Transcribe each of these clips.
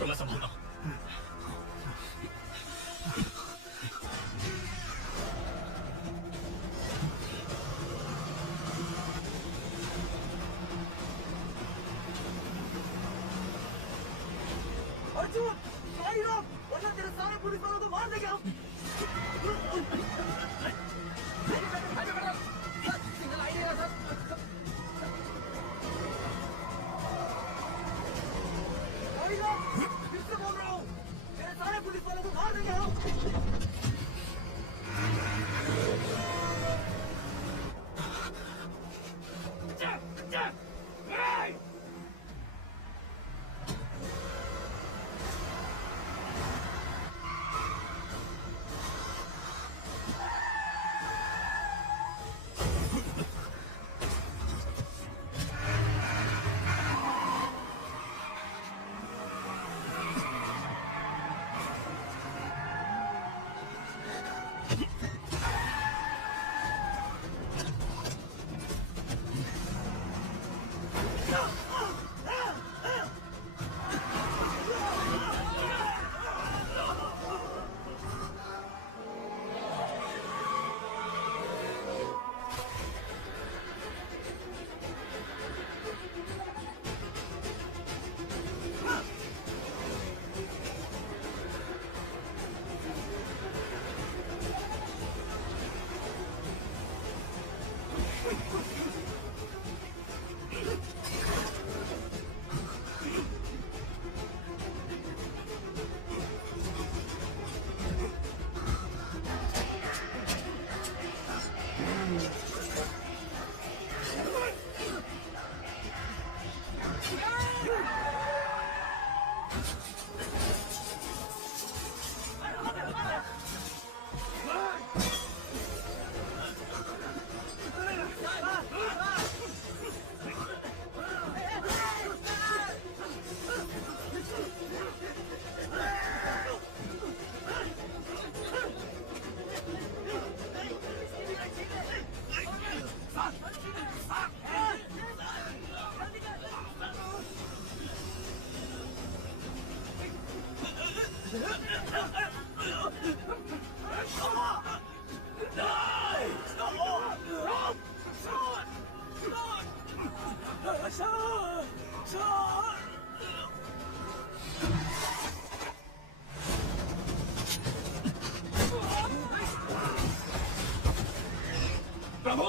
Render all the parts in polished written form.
तो मैं संभालना। अर्जुन, साइड रहो, वरना तेरे सारे पुलिस वालों को मार देंगे हम। सिग्नल आई नहीं रहा सर। साइड रहो, फिर से बोल रहा हूँ, तेरे सारे पुलिस वालों को मार देंगे हम। प्रभु,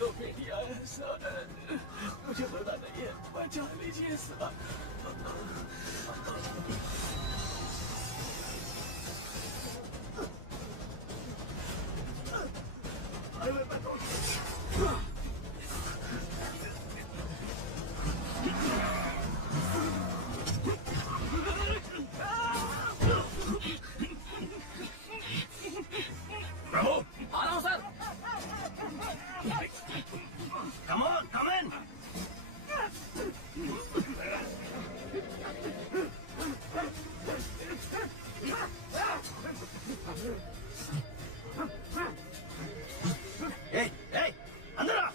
दो बेटियां हैं सर, मुझे पता नहीं है, बचा लीजिए सर। प्रभु, आ रहा हूँ sir. come on, come in. Hey, hey, अंदर आ।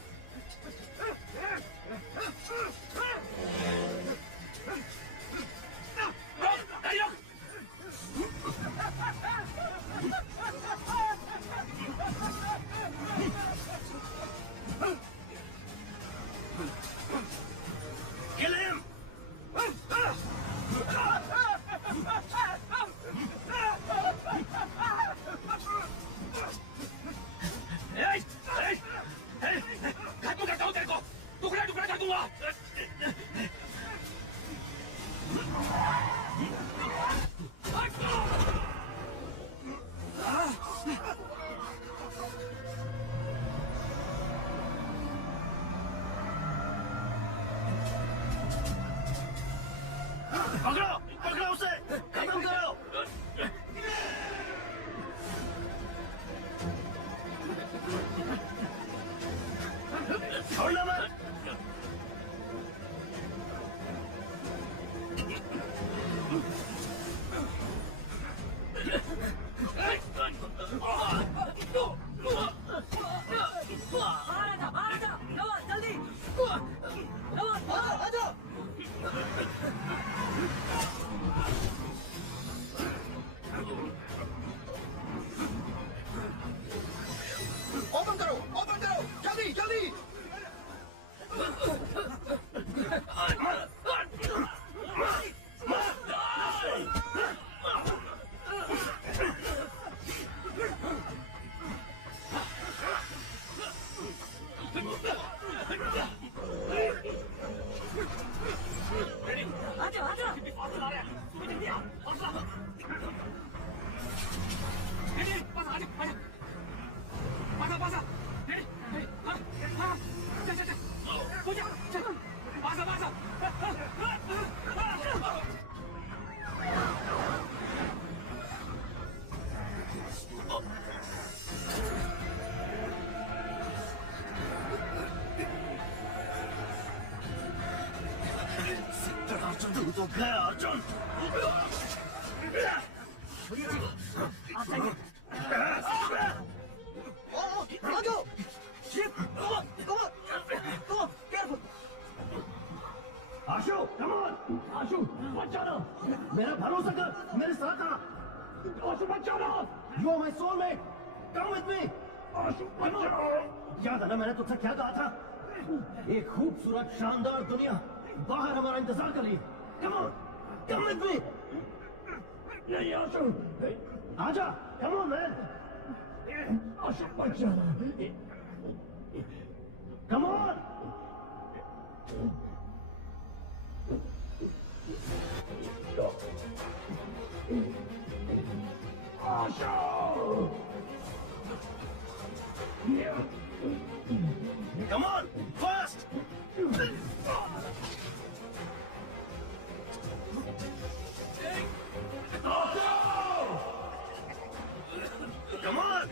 रुक, पकड़ो पकड़ो उसे, खत्म करो। छोड़ना मत। बाहर आ जा, नवाज जल्दी, नवाज बाहर आ जा। ओपन करो जल्दी जल्दी। आ जा, आ जा। अर्जुन तू तो गया अर्जुन। आ जाओ। Chip, come on, careful. Ashu, come on, आशु, बचाना, मेरा भरोसा कर, मेरे साथ आ, आशु बचाना, you are my soulmate, come with me, आशु बचाओ, याद है ना मैंने तुझसे क्या कहा था, एक खूबसूरत शानदार दुनिया, बाहर हमारा इंतजार कर रही है, come with me, नहीं आशु, आजा, come on man, आशु बचाना, come on. Come on, fast! Come on!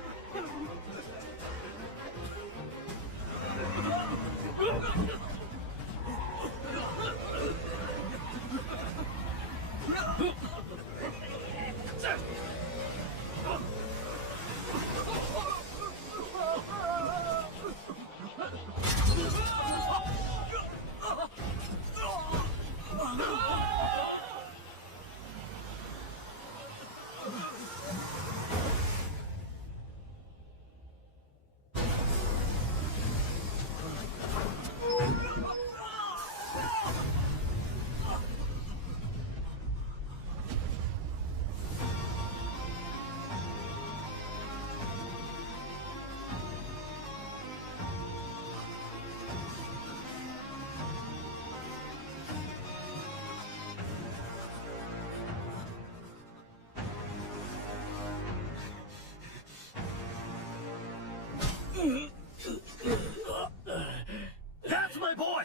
That's my boy!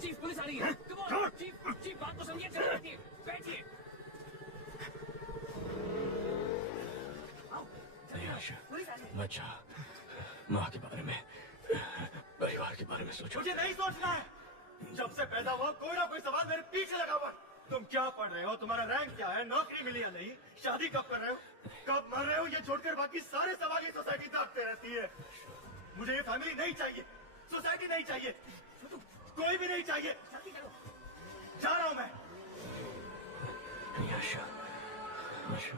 Chief police आ रही है। Come on, चीफ बात को समझिए, चलो बैठिए। बच्चा, माँ के बारे में, परिवार के बारे में सोचो। मुझे नहीं सोचना है। जब से पैदा हुआ कोई ना कोई सवाल मेरे पीछे लगा हुआ। तुम क्या पढ़ रहे हो, तुम्हारा रैंक क्या है, नौकरी मिली या नहीं, शादी कब कर रहे हो, कब मर रहे हो, ये छोड़कर बाकी सारे सवाल ये सोसाइटी दागते रहती है। मुझे ये फैमिली नहीं चाहिए, सोसाइटी नहीं चाहिए, कोई भी नहीं चाहिए। जा रहा हूं मैं। आशु, आशु।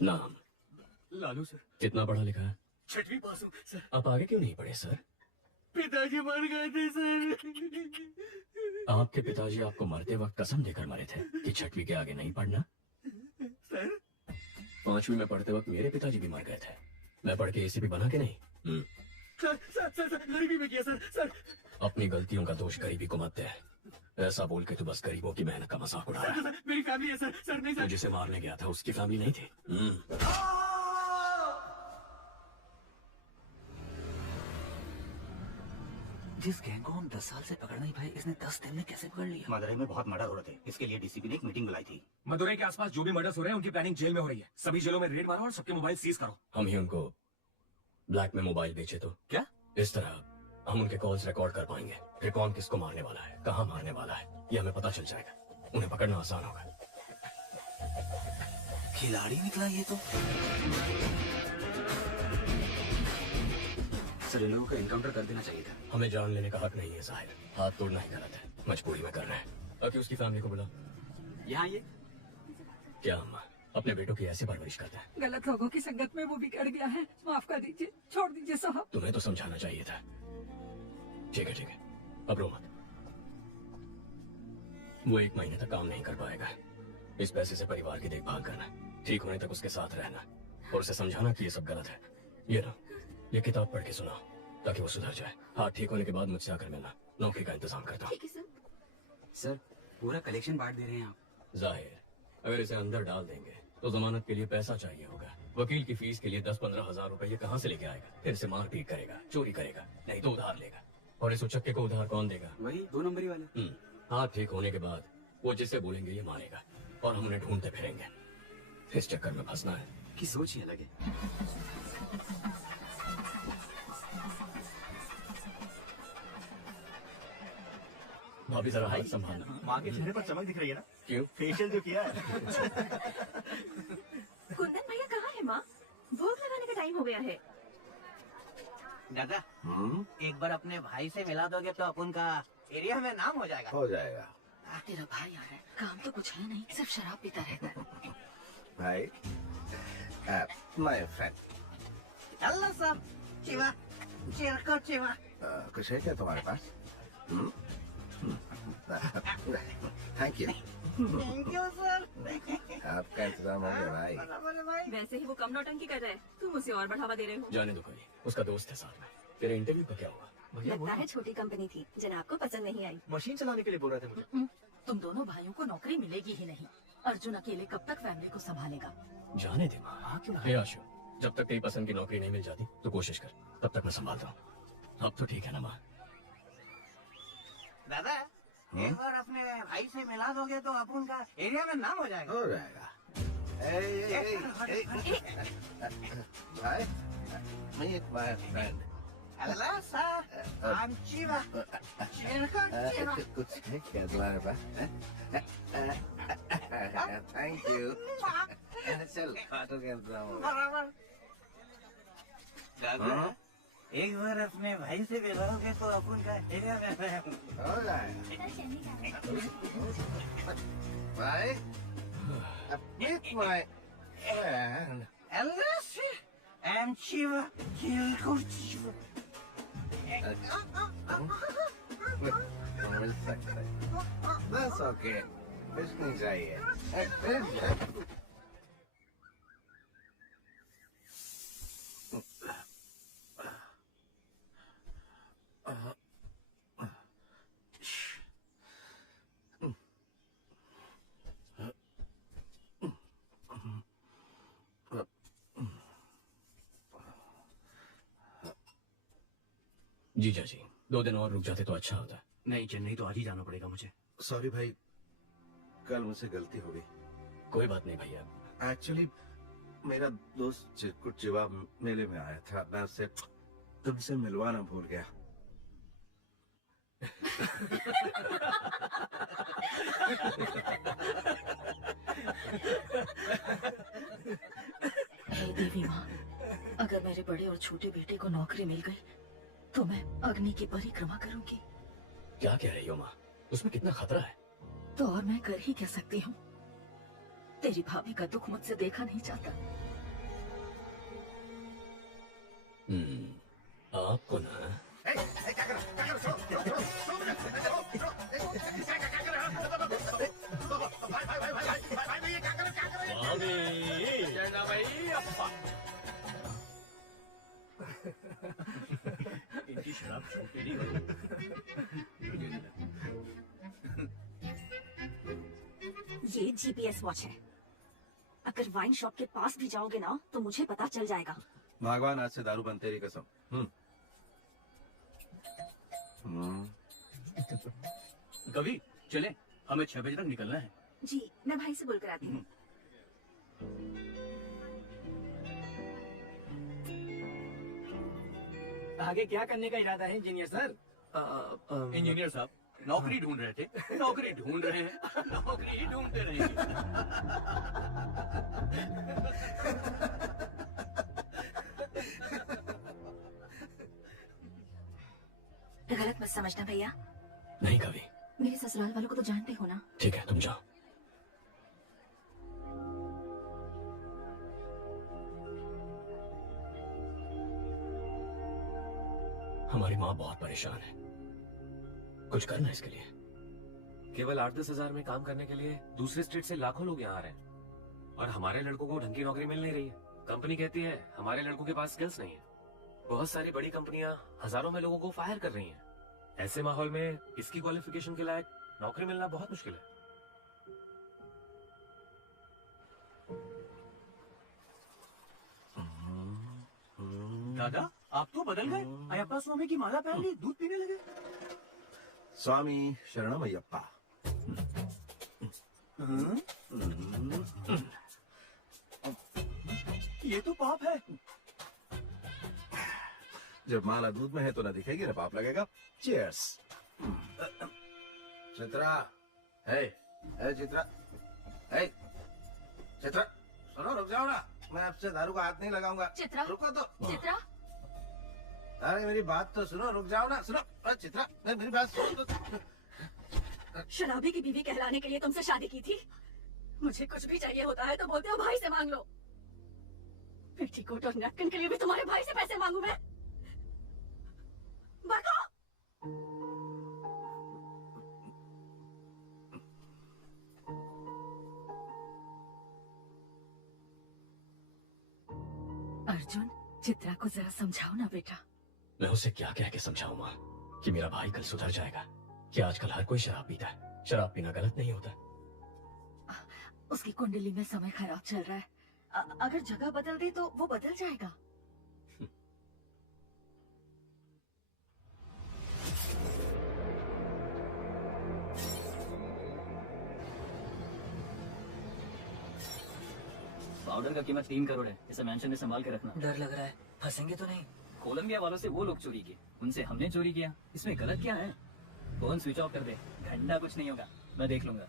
नाम? लालू सर। कितना पढ़ा लिखा है? 6वीं पास हूँ सर। आप आगे क्यों नहीं पढ़े सर? पिताजी मर गए थे सर। आपके पिताजी आपको मरते वक्त कसम देकर मरे थे कि 6वीं के आगे नहीं पढ़ना। सर 5वीं में पढ़ते वक्त मेरे पिताजी भी मर गए थे। मैं पढ़ के एसीपी बना के नहीं। सर सर सर सर गरीबी में किया सर। सर अपनी गलतियों का दोष गरीबी को मत दे। ऐसा बोल के तू बस गरीबों की मेहनत का मजाक उड़ा रहा है। सर मेरी फैमिली है सर। सर नहीं तू सर। जिसे मारने गया था उसकी फैमिली नहीं थी। जिस गैंग को हम 10 साल से पकड़ नहीं पाए, इसने 10 दिन में कैसे पकड़ लिया? मदुरई में बहुत मर्डर हो रहे थे, इसके लिए डीसीपी ने एक मीटिंग बुलाई थी। मदुरई के आसपास जो भी मर्डर्स हो रहे हैं उनकी प्लानिंग जेल में हो रही है। सभी जेलों में रेड मारो और सबके मोबाइल सीज करो। हम ही उनको ब्लैक में मोबाइल बेचे तो क्या? इस तरह हम उनके कॉल्स रिकॉर्ड कर पाएंगे कि कौन किसको मारने वाला है, कहाँ मारने वाला है, ये हमें पता चल जाएगा। उन्हें पकड़ना आसान होगा। खिलाड़ी निकला ये तो। सर इन लोगों को इनकाउंटर कर देना चाहिए था। हमें जान लेने का हक नहीं है जाहिर। हाथ तोड़ना ही गलत है, मजबूरी में कर रहे हैं। ताकि उसकी फैमिली को बुला। यहाँ ये क्या हम अपने बेटों की ऐसी परवरिश करते हैं? गलत लोगों की संगत में वो बिगड़ गया है। माफ कर दीजिए, छोड़ दीजिए साहब। तुम्हें तो समझाना चाहिए था। ठीक है, अब रो मत। वो 1 महीने तक काम नहीं कर पाएगा। इस पैसे से परिवार की देखभाल करना, ठीक होने तक उसके साथ रहना और उसे समझाना कि ये सब गलत है। ये लो, ये किताब पढ़ के सुनाओ ताकि वो सुधर जाए। हाथ ठीक होने के बाद मुझसे आकर मिलना। नौकरी का इंतजाम करता हूँ। सर पूरा कलेक्शन बांट दे रहे हैं आप। जाहिर, अगर इसे अंदर डाल देंगे तो जमानत के लिए पैसा चाहिए होगा। वकील की फीस के लिए 10-15 हजार रुपए ये कहाँ से लेके आएगा? फिर से मारपीट करेगा, चोरी करेगा, नहीं तो उधार लेगा। और इस उचक्के को उधार कौन देगा? वही 2 नंबरी वाले। हाथ ठीक होने के बाद वो जिसे बोलेंगे ये मारेगा और हम उन्हें ढूंढते फिरेंगे। इस चक्कर में फंसना है। की सोच ही अलग है। भाभी जरा हाथ संभालना। माँ के चेहरे पर चमक दिख रही है ना? क्यों? फेशियल जो किया है। कुंदन भैया कहाँ है माँ? भोग लगाने का टाइम हो गया है। दादा एक बार अपने भाई से मिला दोगे तो अपन का एरिया में नाम हो जाएगा। हो जाएगा तेरा भाई आ रहा है। काम तो कुछ है नहीं, सिर्फ शराब पीता रहता है। भाई। My friend. अल्लाह साहब चिवा चिरको चिवा। कुछ है क्या तुम्हारे पास? Thank you. Thank you sir. आपका इंतजाम हो गया भाई। भाई वैसे ही वो कम नौटंकी कर रहा है, तुम उसे और बढ़ावा दे रहे हो। जाने दो कोई, उसका दोस्त है साथ में। तेरे इंटरव्यू का क्या हुआ? लगता है छोटी कंपनी थी, जनाब को पसंद नहीं आई। मशीन चलाने के लिए बोल रहे थे मुझे। तुम दोनों भाइयों को नौकरी मिलेगी ही नहीं। अर्जुन अकेले कब तक फैमिली को संभालेगा? जाने दे माँ। हे आशु, जब तक तेरी पसंद की नौकरी नहीं मिल जाती तो कोशिश कर, तब तक मैं संभालता हूँ। अब तो ठीक है ना माँ? दादा एक बार अपने भाई से मिला दोगे तो अपन का एरिया में नाम हो जाएगा। हो जाएगा। भाई, meet my friend. अल्लाह साहब I'm चिवा चिरको चिवा। कुछ है क्या तुम्हारे पास? Thank you. चल खाटो के इंतजाम हो गया। बराबर। दादा एक बार अपने भाई से मिलाओगे तो अपन का एरिया में हो जाएगा। भाई, meet my friend. अल्लाह से I'm चिवा चिरको चिवा। मिल सकता है। That's okay. कुछ नहीं चाहिए। जीजा जी, 2 दिन और रुक जाते तो अच्छा होता। नहीं, चेन्नई तो आज ही जाना पड़ेगा मुझे। सॉरी भाई, कल मुझसे गलती हो गई। कोई बात नहीं भैया। एक्चुअली मेरा दोस्त चिरकुट चिवा मेले में आया था, मैं उससे तुमसे मिलवाना भूल गया। हे देवी माँ, अगर मेरे बड़े और छोटे बेटे को नौकरी मिल गई तो मैं अग्नि की परिक्रमा करूंगी। क्या कह रही हो माँ? उसमें कितना खतरा है। तो और मैं कर ही क्या सकती हूँ? तेरी भाभी का दुख मुझसे देखा नहीं जाता। आपको ना इनकी शराब छोटी नहीं होती। ये जीपीएस वॉच है। अगर वाइन शॉप के पास भी जाओगे ना तो मुझे पता चल जाएगा। भगवान आज से दारू बंद, तेरी कसम। कभी चले, हमें 6 बजे तक निकलना है। जी, मैं भाई से बोलकर आती हूँ। आगे क्या करने का इरादा है इंजीनियर सर? इंजीनियर साहब नौकरी ढूंढ रहे थे, नौकरी ढूंढ रहे हैं, नौकरी ढूंढते रहेंगे। गलत मत समझना भैया। नहीं कभी। मेरे ससुराल वालों को तो जानते हो ना। ठीक है, तुम जाओ। हमारी माँ बहुत परेशान है, कुछ करना इसके लिए। केवल 8-10 हजार में काम करने के लिए दूसरे स्टेट से लाखों लोग यहाँ आ रहे हैं और हमारे लड़कों को ढंग की नौकरी मिल नहीं रही है। कंपनी कहती है हमारे लड़कों के पास स्किल्स नहीं है। बहुत सारी बड़ी कंपनियां हजारों में लोगों को फायर कर रही हैं। ऐसे माहौल में इसकी क्वालिफिकेशन के लायक नौकरी मिलना बहुत मुश्किल है। दादा आप तो बदल गए, अयप्पा स्वामी की माला पहन ली, दूध पीने लगे। स्वामी शरणम अयप्पा। ये तो पाप है। जब माला दूध में है तो ना दिखेगी ना पाप लगेगा। चीयर्स। चित्रा, हे चित्रा, हे चित्रा, सुनो रुक जाओ ना, मैं आपसे दारू का हाथ नहीं लगाऊंगा। चित्रा, रुको तो। चित्रा, अरे मेरी बात तो सुनो, रुक जाओ ना, सुनो। अरे चित्रा, मेरी बात सुनो तो। शराबी की बीवी कहलाने के लिए तुमसे शादी की थी। मुझे कुछ भी चाहिए होता है तो बोलते हो भाई से मांग लो। पेटीकोट और नैपकिन के लिए भी तुम्हारे भाई से पैसे मांगू मैं? बताओ। अर्जुन, चित्रा को जरा समझाओ ना बेटा। मैं उसे क्या कह के समझाऊं माँ कि मेरा भाई कल सुधर जाएगा, कि आजकल हर कोई शराब पीता है। शराब पीना गलत नहीं होता। उसकी कुंडली में समय खराब चल रहा है। अगर जगह बदल दे तो वो बदल जाएगा। पाउडर का कीमत 3 करोड़ है। इसे मेंशन में संभाल के रखना। डर लग रहा है, फंसेंगे तो नहीं? कोलंबिया वालों से वो लोग चोरी किए, उनसे हमने चोरी किया। इसमें गलत क्या है? फोन स्विच ऑफ कर दे, घंटा कुछ नहीं होगा, मैं देख लूंगा।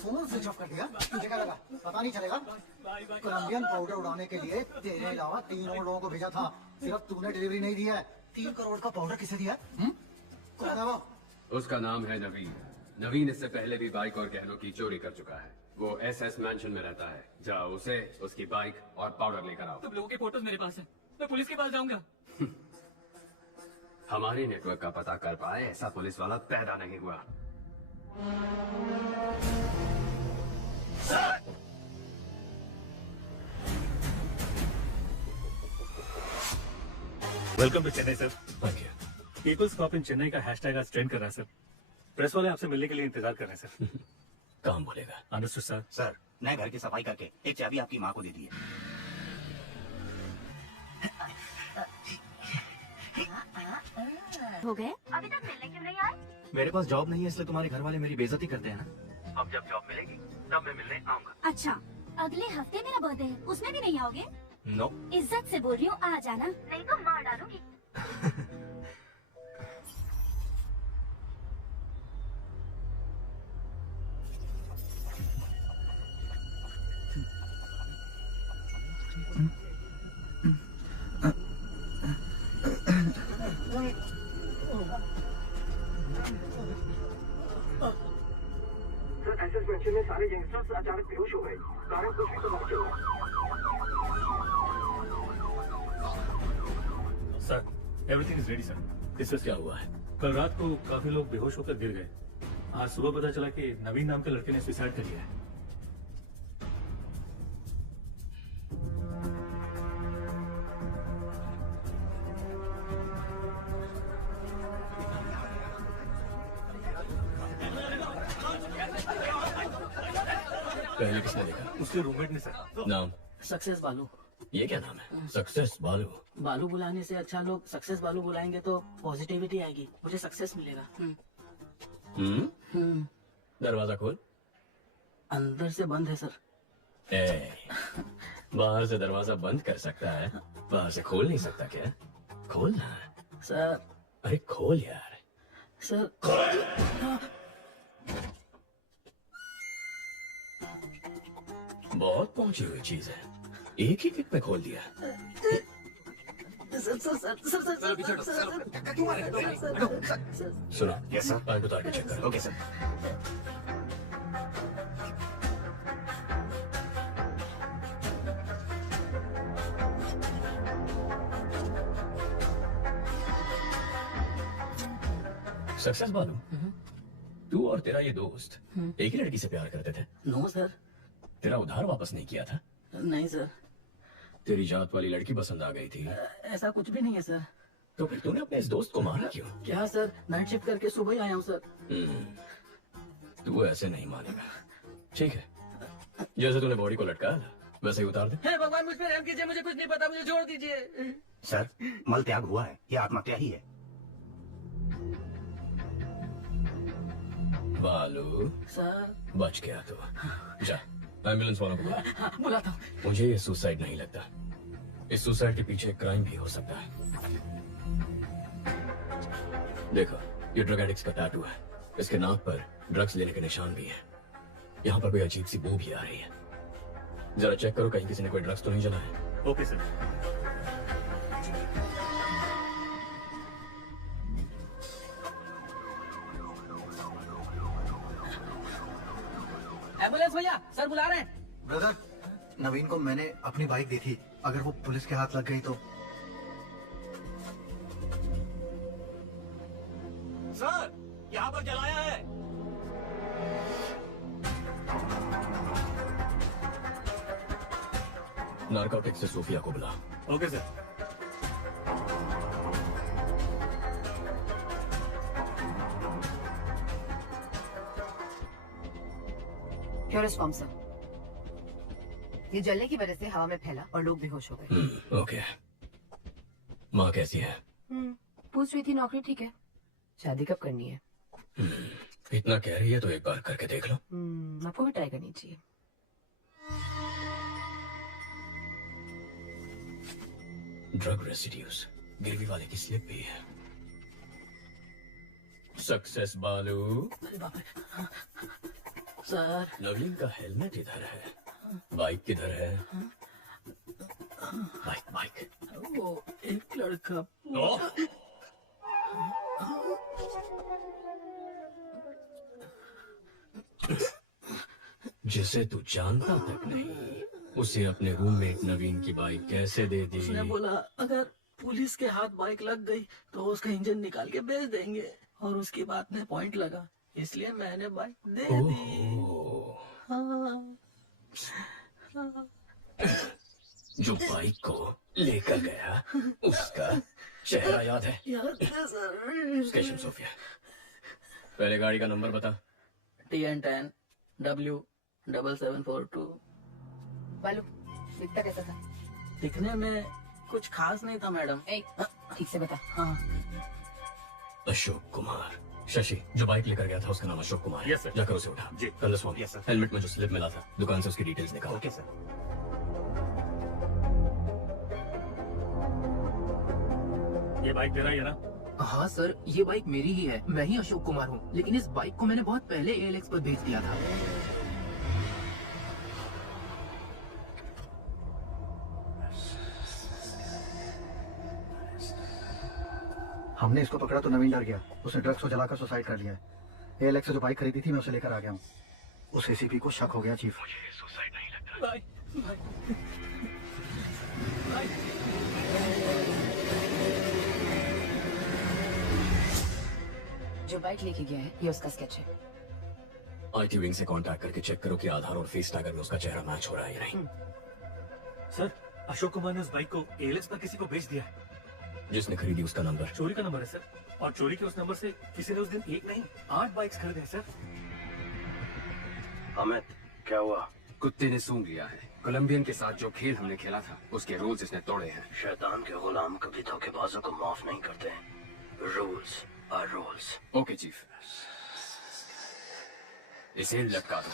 फोन स्विच ऑफ कर दिया? तुझे क्या लगा पता नहीं चलेगा? कोलंबियन पाउडर उड़ाने के लिए तेरे अलावा 3 और लोगों को भेजा था, सिर्फ तूने डिलीवरी नहीं दी है। 3 करोड़ का पाउडर किसे दिया? कौन है वो? उसका नाम है नवीन। नवीन इससे पहले भी बाइक और गहनों की चोरी कर चुका है। वो SS मैंशन में रहता है। जाओ उसे, उसकी बाइक और पाउडर लेकर आओ। तुम लोगों के फोटोज मेरे पास है, मैं पुलिस के पास जाऊंगा। हमारे नेटवर्क का पता कर पाए ऐसा पुलिस वाला पैदा नहीं हुआ। Welcome to Chennai sir. People's cop in Chennai का हैशटैग आज ट्रेंड कर रहा है सर। प्रेस वाले आपसे मिलने के लिए इंतजार कर रहे हैं सर। काम बोलेगा। Understood sir. सर नए घर की सफाई करके एक चाबी आपकी माँ को दे दी है। हो गए? अभी तक मिलने क्यों नहीं आए? मेरे पास जॉब नहीं है इसलिए तुम्हारे घर वाले मेरी बेइज्जती करते हैं ना। अब जब जॉब मिलेगी तब मैं मिलने आऊंगा। अच्छा, अगले हफ्ते मेरा बर्थडे है, उसमें भी नहीं आओगे? नो। इज्जत से बोल रही हूँ, आ जाना, नहीं तो मार डालूंगी। एसएस मेंशन में सारे यंगस्टर्स अचानक बेहोश हो गए। कारण कुछ भी तो नहीं चला। Sir, everything is ready sir. इससे क्या हुआ है? कल रात को काफी लोग बेहोश होकर गिर गए। आज सुबह पता चला कि नवीन नाम के लड़के ने सुसाइड कर लिया है। पहले किसने देखा? उसके रूममेट ने सर। नाम? सक्सेस बालू। ये क्या नाम है? सक्सेस बालू। बालू बुलाने से अच्छा लोग सक्सेस बालू बुलाएंगे तो पॉजिटिविटी आएगी, मुझे सक्सेस मिलेगा। दरवाजा खोल। अंदर से बंद है सर। बाहर से दरवाजा बंद कर सकता है, बाहर से खोल नहीं सकता क्या? खोलना सर। अरे खोल यार। सर बहुत पहुंची हुई चीज है, एक ही किक में खोल दिया। सुनो, यस सर। पाइप उतार के चेक करो। Okay sir. सक्सेस बालू, तू और तेरा ये दोस्त एक ही लड़की से प्यार करते थे? No sir. तेरा उधार वापस नहीं किया था? नहीं सर। तेरी जात वाली लड़की पसंद आ गई थी? ऐसा कुछ भी नहीं है सर। तो फिर तूने अपने इस दोस्त को मारा क्यों? क्या सर, नाइट शिफ्ट करके सुबह ही आया हूँ सर। तू ऐसे नहीं मानेगा। ठीक है, जैसे तूने बॉडी को लटकाया था वैसे ही उतार दे। हे भगवान, मुझ पर रहम कीजिए, मुझे कुछ नहीं पता, मुझे छोड़ दीजिए। सर, मल त्याग हुआ है, ये आत्महत्या ही है। बालू सर। बच गया तू। जा एम्बुलेंस वालों को बुला। हाँ, बुलाता हूँ। मुझे ये सुसाइड नहीं लगता, इस सुसाइड के पीछे क्राइम भी हो सकता है। देखो, ये ड्रग एडिक्ट्स का टैटू है, इसके नाक पर ड्रग्स लेने के निशान भी हैं। यहाँ पर कोई अजीब सी बू भी आ रही है, जरा चेक करो कहीं किसी ने कोई ड्रग्स तो नहीं जलाया। Okay sir. एम्बुलेंस भैया, सर बुला रहे हैं। ब्रदर, नवीन को मैंने अपनी बाइक दी थी, अगर वो पुलिस के हाथ लग गई तो। सर, यहाँ पर जलाया है। नारकोटिक्स से सोफिया को बुला। Okay sir. क्योरिस्कॉम सर, ये जलने की वजह से हवा में फैला और लोग बेहोश हो गए। ओके। माँ कैसी है? पूछ रही थी, नौकरी ठीक है। शादी कब करनी है? इतना कह रही है तो एक बार करके देख लो। आपको भी ट्राई करनी चाहिए। ड्रग रेसिड्यूज, गिरवी वाले की स्लिप भी है। सक्सेस बालू। सर, नवीन का हेलमेट इधर है, बाइक किधर है? Bike bike. वो एक लड़का। जिसे तू जानता तक नहीं, उसे अपने रूममेट नवीन की बाइक कैसे दे दी? उसने बोला अगर पुलिस के हाथ बाइक लग गई तो उसका इंजन निकाल के बेच देंगे, और उसकी बात में पॉइंट लगा, इसलिए मैंने बाइक दे दी। हाँ। जो बाइक को लेकर गया उसका चेहरा याद है? याद है सर। Station Sophia. पहले गाड़ी का नंबर बता। TN10 W 7742। बालू दिखता कैसा था? दिखने में कुछ खास नहीं था मैडम। ठीक से बता। हाँ। अशोक कुमार। शशि जो बाइक लेकर गया था उसका नाम अशोक कुमार है। Yes sir. जाकर उसे उठा। जी। कंदस्वामी। Yes sir. हेलमेट में जो स्लिप मिला था दुकान से उसकी डिटेल्स निकाल। Okay sir. ये बाइक तेरा ही है ना? हाँ सर, ये बाइक मेरी ही है। मैं ही अशोक कुमार हूँ, लेकिन इस बाइक को मैंने बहुत पहले ALX पर बेच दिया था। हमने इसको पकड़ा तो नवीन डर गया। उसने ड्रग्स को जलाकर सुसाइड कर लिया है। ALX से जो बाइक खरीदी थी मैं उसे लेकर आ गया हूँ। उस ACP को शक हो गया चीफ। मुझे सुसाइड नहीं लगता। भाई, जो बाइक लेके गया है ये उसका स्केच है। IT विंग से कांटेक्ट करके चेक करो कि आधार और फेस टैगर में उसका चेहरा मैच हो रहा है या नहीं। सर, अशोक कुमार ने उस बाइक को ALX पर किसी को बेच दिया है। जिसने खरीदी उसका नंबर चोरी का नंबर है सर, और चोरी के उस नंबर से किसी ने उस दिन एक नहीं 8 बाइक्स खरीदे हैं सर। अमित, क्या हुआ? कुत्ते ने सूंघ लिया है। कोलंबियन के साथ जो खेल हमने खेला था उसके रूल्स इसने तोड़े हैं। शैतान के गुलाम कभी धोखेबाजों को माफ नहीं करते। Rules are rules. Okay chief, इसे लटका दो।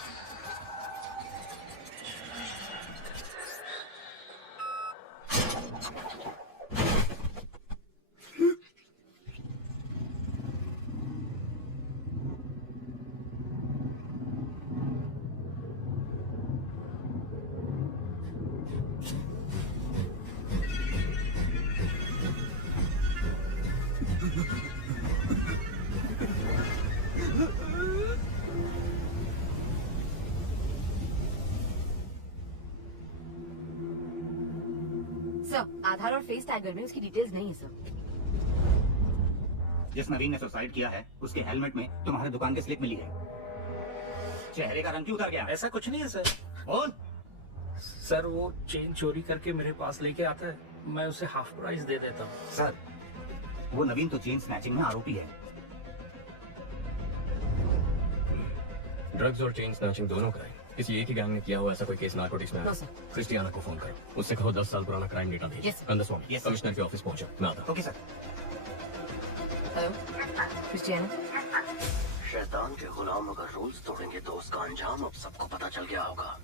सर, आधार और फेस टैगर में उसकी डिटेल्स नहीं है सर। जिस नवीन ने सुसाइड किया है उसके हेलमेट में तुम्हारे दुकान की स्लिप मिली है। चेहरे का रंग क्यों उतर गया? ऐसा कुछ नहीं है सर। बोल। सर वो चेन चोरी करके मेरे पास लेके आता है, मैं उसे हाफ प्राइस दे देता हूँ। सर, वो नवीन तो चेन स्नैचिंग में आरोपी है। ड्रग्स और चेन स्नैचिंग दोनों क्राइम किसी एक ही गैंग ने किया हुआ ऐसा कोई केस नार्कोटिक्स में है? No sir. क्रिस्टियाना को फोन करो, उससे कहो 10 साल पुराना क्राइम डेटा भेजो। कंदस्वामी कमिश्नर के ऑफिस पहुंचो, मैं आता हूं। Okay sir. Hello Christiana. शैतान के गुलाम अगर रूल्स तोड़ेंगे तो उसका अंजाम अब सबको पता चल गया होगा।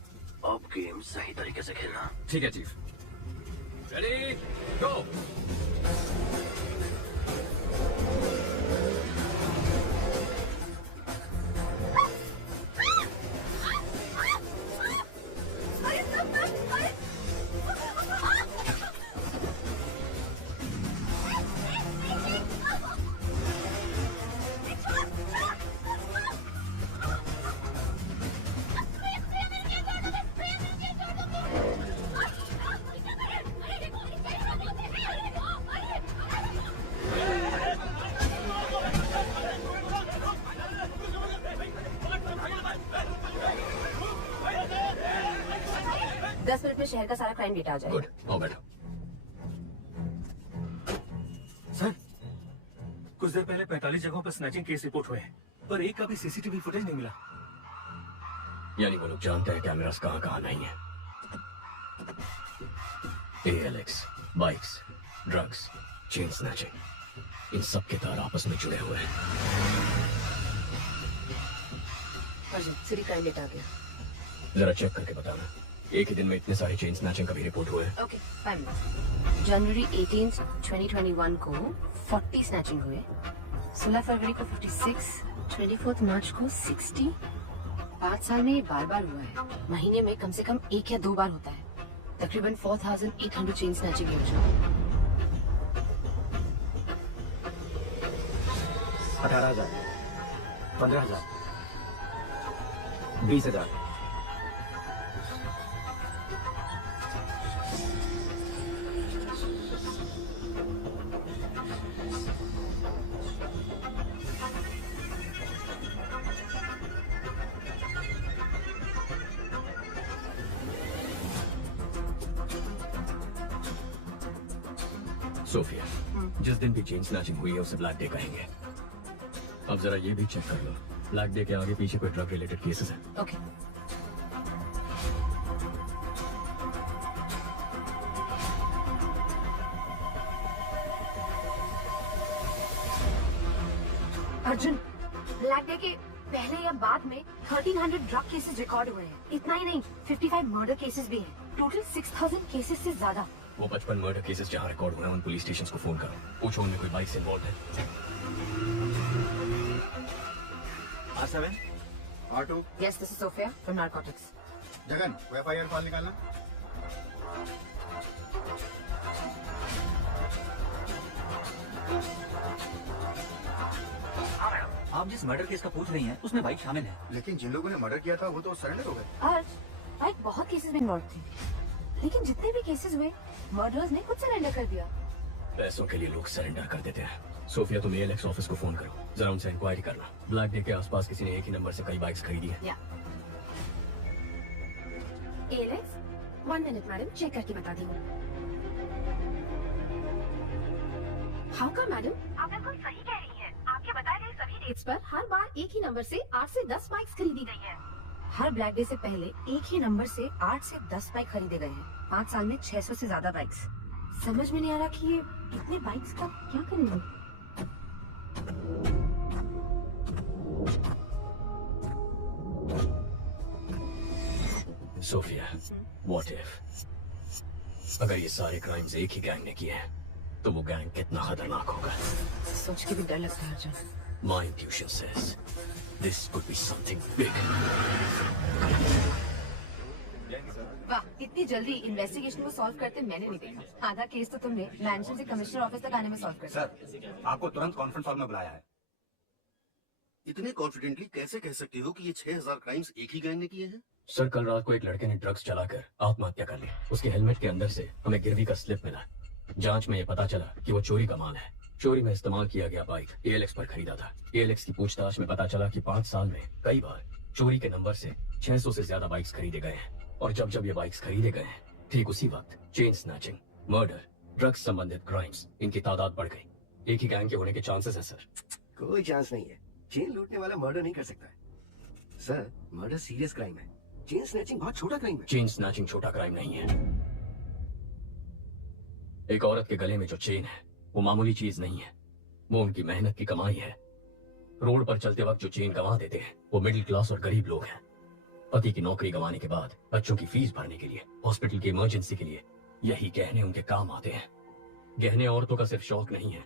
अब गेम सही तरीके से खेलना। ठीक है चीफ। रेडी, गो। शहर का सारा क्राइम डेटा आ जाएगा। गुड, आओ बैठो। सर, कुछ देर पहले 45 जगहों पर स्नैचिंग केस रिपोर्ट हुए हैं, पर एक का भी CCTV फुटेज नहीं मिला। यानी वो लोग जानते हैं कैमरास कहाँ कहाँ नहीं है। ALX, bikes, drugs, chain snatching, इन सब के तार आपस में जुड़े हुए हैं। सिटी क्राइम डेटा आ गया। जरा चेक करके बताना, एक ही दिन में इतने सारे चेन स्नैचिंग का भी रिपोर्ट हुए हैं। Okay, fine. जनवरी 18, 2021 को 40 स्नैचिंग हुए, 16 फरवरी को 56, 24 मार्च को 60। 5 साल में ये बार बार हुआ है। महीने में कम से कम 1 या 2 बार होता है। तकरीबन 4800 चेन स्नैचिंग योजना। 18,000, 15,000, 20,000। सोफिया, जिस दिन भी चेन स्नैचिंग हुई है उसे ब्लैक डे कहेंगे। अब जरा ये भी चेक कर लो, ब्लैक डे के आगे पीछे कोई ड्रग रिलेटेड केसेस हैं? ओके। अर्जुन, ब्लैक डे के पहले या बाद में 1300 ड्रग केसेस रिकॉर्ड हुए हैं। इतना ही नहीं, 55 मर्डर केसेस भी हैं। टोटल 6000 केसेस से ज्यादा। वो 55 मर्डर केसेस जहाँ रिकॉर्ड हुए हैं उन पुलिस स्टेशन को फोन करो, पूछो उनमें कोई बाइक से इन्वॉल्व है। R7 R2 Yes, this is Sophia from Narcotics. Jagan, FIR file निकालना। आप जिस मर्डर केस का पूछ रही हैं, उसमें बाइक शामिल है। लेकिन जिन लोगों ने मर्डर किया था वो तो सरेंडर हो गए। आज बाइक बहुत केसेस में इन्वॉल्व थी, लेकिन जितने भी केसेस हुए मर्डरर्स ने खुद सरेंडर कर दिया। पैसों के लिए लोग सरेंडर कर देते हैं। सोफिया, तुम ALX ऑफिस को फोन करो, जरा उनसे इंक्वायरी करना। ब्लैक डे के आसपास किसी ने एक ही नंबर से कई बाइक्स खरीदी है। ALX, 1 मिनट मैडम, चेक करके बताती हूँ। How come madam? आप बिल्कुल सही कह रही हैं। आपके बताए गए सभी डेट्स पर हर बार एक ही नंबर से 8 से 10 बाइक्स खरीदी गई है। हर ब्लैक डे से पहले एक ही नंबर से 8 से 10 बाइक खरीदे गए हैं। 5 साल में 600 से ज्यादा बाइक्स। समझ में नहीं आ रहा कि ये इतने बाइक्स का क्या करेंगे। सोफिया, व्हाट इफ अगर ये सारे क्राइम्स एक ही गैंग ने किए हैं, तो वो गैंग कितना खतरनाक होगा। सोच के भी डर लगता है Arjun. My intuition says this could be something big. वाह, इतनी जल्दी इन्वेस्टिगेशन को सॉल्व करते मैंने नहीं देखा। आधा केस तो तुमने मैंशन से कमिश्नर ऑफिस तक आने में सॉल्व कर दिया। सर, आपको तुरंत कॉन्फ्रेंस हॉल में बुलाया है। इतने कॉन्फिडेंटली कैसे कह सकते हो कि ये 6000 क्राइम्स एक ही गैंग ने किए हैं? सर, कल रात को एक लड़के ने ड्रग्स चलाकर आत्महत्या कर ली। उसके हेलमेट के अंदर से हमें गिरवी का स्लिप मिला। जांच में ये पता चला कि वो चोरी का माल है। चोरी में इस्तेमाल किया गया बाइक ALX पर खरीदा था। ALX की पूछताछ में पता चला कि 5 साल में कई बार चोरी के नंबर से 600 से ज्यादा बाइक्स खरीदे गए हैं। और जब जब ये बाइक्स खरीदे गए हैं, ठीक उसी वक्त चेन स्नैचिंग, मर्डर, ड्रग्स संबंधित क्राइम्स, इनकी तादाद बढ़ गई। एक ही गैंग के होने के चांसेस है सर। कोई चांस नहीं है। चेन लूटने वाला मर्डर नहीं कर सकता है। सर, मर्डर सीरियस क्राइम है। चेन स्नैचिंग बहुत छोटा क्राइम है। चेन स्नैचिंग छोटा क्राइम नहीं है। एक औरत के गले में जो चेन है वो मामूली चीज नहीं है, वो उनकी मेहनत की कमाई है। रोड पर चलते वक्त जो चेन गंवा देते हैं वो मिडिल क्लास और गरीब लोग हैं। पति की नौकरी गंवाने के बाद बच्चों की फीस भरने के लिए, हॉस्पिटल की इमरजेंसी के लिए यही गहने उनके काम आते हैं। गहने औरतों का सिर्फ शौक नहीं है,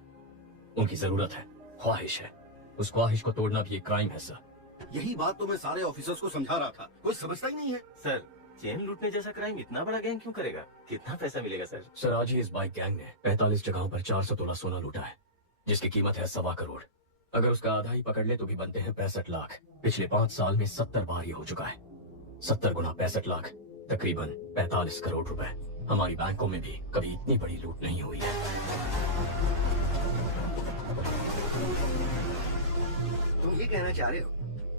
उनकी जरूरत है, ख्वाहिश है। उस ख्वाहिश को तोड़ना भी एक क्राइम है सर। यही बात तो मैं सारे ऑफिसर्स को समझा रहा था, कोई समझता ही नहीं है। सर, चेन लूटने जैसा क्राइम इतना बड़ा गैंग क्यों करेगा? कितना पैसा मिलेगा सर? सर, आज ही इस बाइक गैंग ने 45 जगहों पर 400 तोला सोना लूटा है, जिसकी कीमत है 1.25 करोड़। अगर उसका आधा ही पकड़ ले तो भी बनते हैं 65 लाख। पिछले 5 साल में 70 बार ये हो चुका है। 70 गुना 65 लाख, तकरीबन 45 करोड़ रुपए। हमारी बैंकों में भी कभी इतनी बड़ी लूट नहीं हुई है। तुम ये कहना चाह रहे हो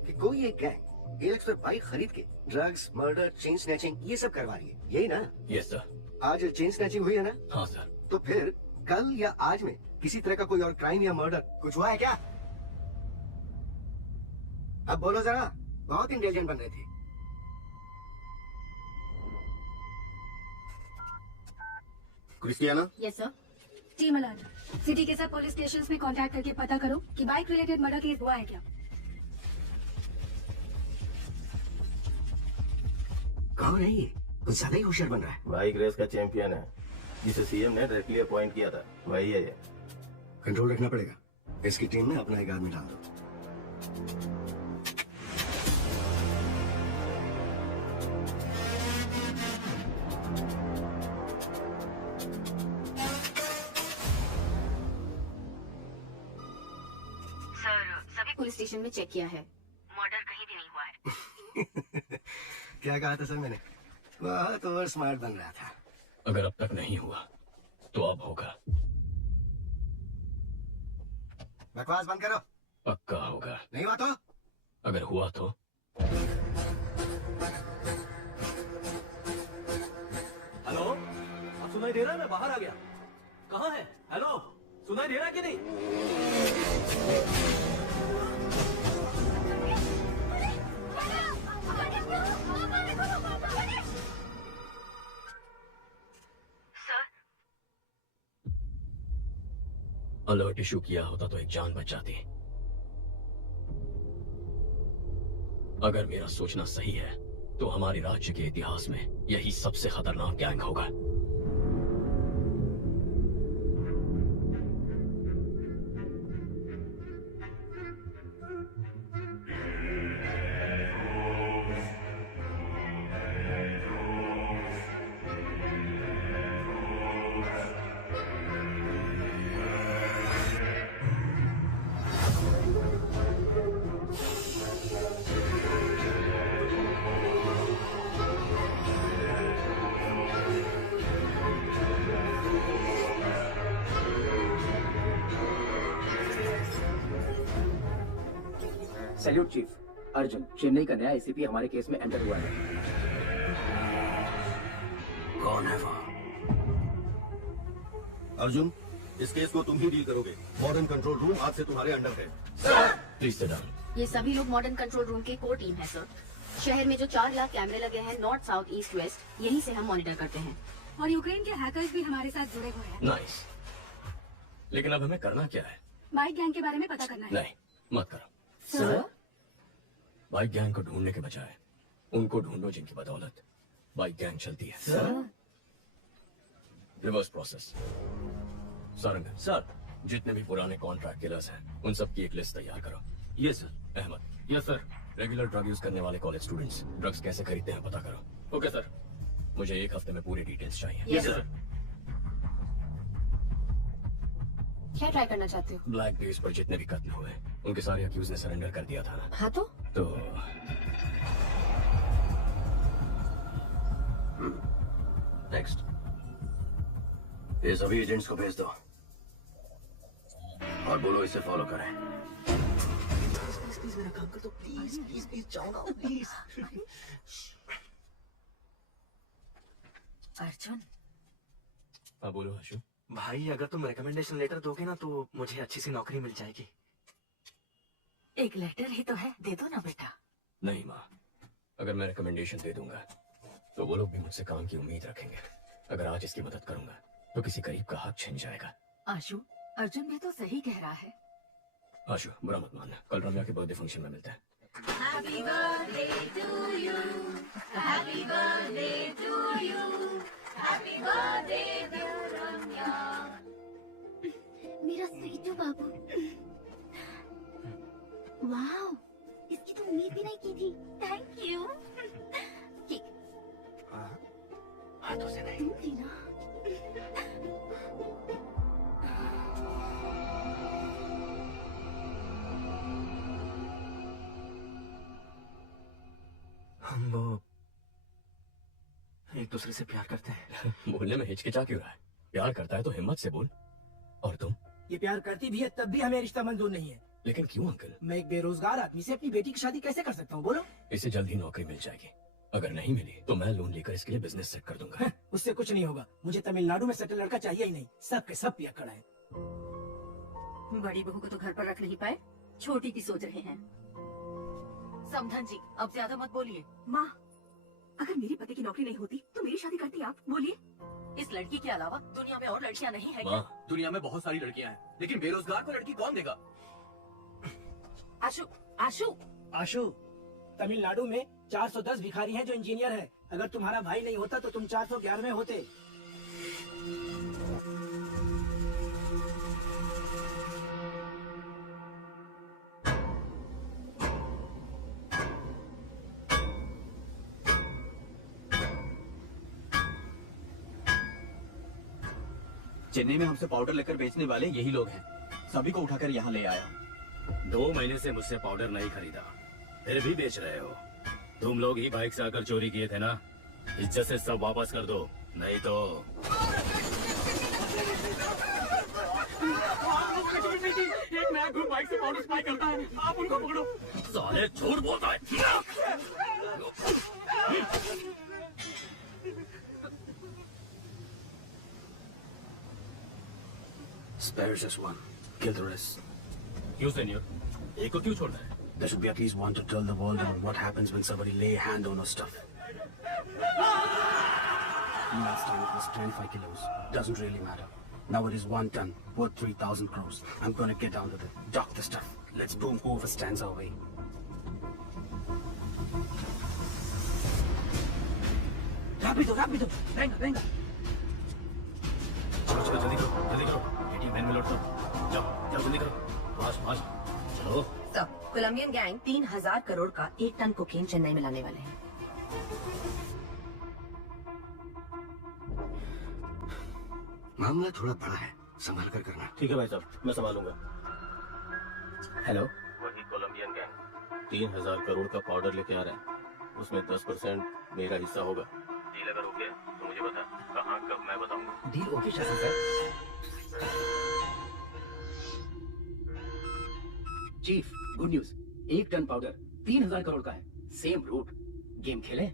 कि कोई एक गैंग ALX पर बाइक खरीद के ड्रग्स, मर्डर, चेन स्नैचिंग ये सब करवा रही है, यही ना? Yes sir. आज चेन स्नैचिंग हुई है ना? हाँ सर। तो फिर कल या आज में किसी तरह का कोई और क्राइम या मर्डर कुछ हुआ है क्या? अब बोलो जरा, बहुत इंटेलिजेंट बन रहे थे। Christiana? Yes sir. Team alert, city के सब पुलिस स्टेशंस में कांटेक्ट करके पता करो कि बाइक रिलेटेड मर्डर केस हुआ है क्या। कौन है ये? कुछ ज्यादा ही होशियार बन रहा है। बाइक रेस का चैंपियन है, जिसे सीएम ने डायरेक्टली अपॉइंट किया था, वही है ये। कंट्रोल रखना पड़ेगा। इसकी टीम में अपना एक आदमी डाल दो। पुलिस स्टेशन में चेक किया है, मर्डर कहीं भी नहीं हुआ है। क्या कहा था सर मैंने? बहुत ओवर स्मार्ट बन रहा था। अगर अब तक नहीं हुआ तो अब होगा। बकवास बंद करो। पक्का होगा। नहीं हुआ तो? अगर हुआ तो? हेलो, अब सुनाई दे रहा है? मैं बाहर आ गया। कहाँ है? हेलो, सुनाई दे रहा है कि नहीं? अलर्ट इशू किया होता तो एक जान बच जाती। अगर मेरा सोचना सही है तो हमारे राज्य के इतिहास में यही सबसे खतरनाक गैंग होगा। Salute chief. अर्जुन, चेन्नई का नया एसीपी हमारे केस में एंटर हुआ है। कौन है वो? अर्जुन, इस केस को तुम ही डील करोगे। मॉडर्न कंट्रोल रूम आज से तुम्हारे अंडर है। Please sit down. ये सभी लोग मॉडर्न कंट्रोल रूम की कोर टीम है सर। शहर में जो 4 लाख कैमरे लगे हैं नॉर्थ, साउथ, ईस्ट, वेस्ट, यहीं से हम मॉनिटर करते हैं। और यूक्रेन के हैकर्स भी हमारे साथ जुड़े हुए हैं। नाइस। लेकिन अब हमें करना क्या है? बाइक गैंग के बारे में पता करना है। नहीं, मत करो सर। बाइक गैंग को ढूंढने के बजाय उनको ढूंढो जिनकी बदौलत बाइक गैंग चलती है। Sir. Reverse process. Sarangan sir, जितने भी पुराने कॉन्ट्रैक्ट किलर्स हैं उन सब की एक लिस्ट तैयार करो। Yes sir. Ahmed. Yes sir. Regular drug use करने वाले कॉलेज स्टूडेंट्स ड्रग्स कैसे खरीदते हैं पता करो। Okay sir. मुझे 1 हफ्ते में पूरी डिटेल्स चाहिए। Yes sir. क्या ट्राई करना चाहते हो? ब्लैक डेज पर जितने भी कत्ल हुए उनके सारे अक्यूज ने सरेंडर कर दिया था ना। हाँ तो नेक्स्ट, ये सभी एजेंट्स को भेज दो और बोलो इसे फॉलो करें। प्लीज मेरा काम कर दो, प्लीज प्लीज प्लीज, जाओ ना प्लीज। अर्जुन। हाँ बोलो आशु। भाई अगर तुम रिकमेंडेशन लेटर दोगे ना तो मुझे अच्छी सी नौकरी मिल जाएगी। एक लेटर ही तो है, दे दो ना बेटा। नहीं माँ, अगर मैं रिकमेंडेशन दे दूंगा तो वो लोग भी मुझसे काम की उम्मीद रखेंगे। अगर आज इसकी मदद करूंगा तो किसी गरीब का हक छिन जाएगा। आशु, अर्जुन भी तो सही कह रहा है। आशु, बुरा मत मानना, कल रम्या के बर्थडे फंक्शन में मिलते हैं। Happy birthday to you. Happy birthday to you. Happy birthday dear Ramya. मेरा स्वीटू बाबू। वाओ, इसकी तो उम्मीद भी नहीं की थी। Thank you. हाथों से नहीं। तुम थी ना। हम वो एक दूसरे से प्यार करते हैं। बोलने में हिचकिचा क्यों रहा है? प्यार करता है तो हिम्मत से बोल। और तुम? ये प्यार करती भी है तब भी हमें रिश्ता मंजूर नहीं है। लेकिन क्यों अंकल? मैं एक बेरोजगार आदमी से अपनी बेटी की शादी कैसे कर सकता हूँ बोलो? इसे जल्द ही नौकरी मिल जाएगी। अगर नहीं मिली तो मैं लोन लेकर इसके लिए बिजनेस सेट कर दूंगा। उससे कुछ नहीं होगा। मुझे तमिलनाडु में सेटल लड़का चाहिए ही नहीं। सब के सब पियक्कड़ है। बड़ी बहू को तो घर पर रख नहीं पाए, छोटी की सोच रहे हैं। समधन जी, अब ज्यादा मत बोलिए। माँ, अगर मेरे पति की नौकरी नहीं होती तो मेरी शादी करती आप? बोलिए। इस लड़की के अलावा दुनिया में और लड़कियां नहीं है क्या? माँ, दुनिया में बहुत सारी लड़कियां हैं, लेकिन बेरोजगार को लड़की कौन देगा? आशु, आशु, आशु, तमिलनाडु में 410 भिखारी हैं जो इंजीनियर हैं। अगर तुम्हारा भाई नहीं होता तो तुम 411 होते। चेन्नई में हमसे पाउडर लेकर बेचने वाले यही लोग हैं। सभी को उठाकर यहाँ ले आया। 2 महीने से मुझसे पाउडर नहीं खरीदा, फिर भी बेच रहे हो। तुम लोग ही बाइक से आकर चोरी किए थे ना? इज्जत से सब वापस कर दो, नहीं तो एक नया ग्रुप बाइक से पाउडर सप्लाई करता है, आप उनको पकड़ो। साले झूठ बोलता है। Spare just one. Kill the rest. क्यों सेनियर? एक को क्यों छोड़ना है? There should be at least one to tell the world about what happens when somebody lay hand on our stuff. Last time it was 25 kilos. Doesn't really matter. Now it is 1 ton, worth 3,000 crores. I'm gonna get down to it. Dock the stuff. Let's boom whoever stands our way. rápido, rápido. Venga, venga. चलो चलो जल्दी करो जल्दी करो। ATM van में लौट दो। जाओ जाओ जल्दी करो। फास्ट फास्ट चलो। सर, कोलंबियन गैंग 3000 करोड़ का 1 टन कोकेन चेन्नई में लाने वाले हैं। मामला थोड़ा बड़ा है, संभाल कर करना। ठीक है भाई साहब, मैं संभालूंगा। हेलो, वही कोलंबियन गैंग 3000 करोड़ का पाउडर लेके आ रहा है। उसमें 10% मेरा हिस्सा होगा। डील अगर ओके तो मुझे बता, कहाँ कब मैं बताऊंगा। Deal okay Shasan sir. Chief, good news, 1 ton powder 3000 crore का है। Same root. गेम खेलें?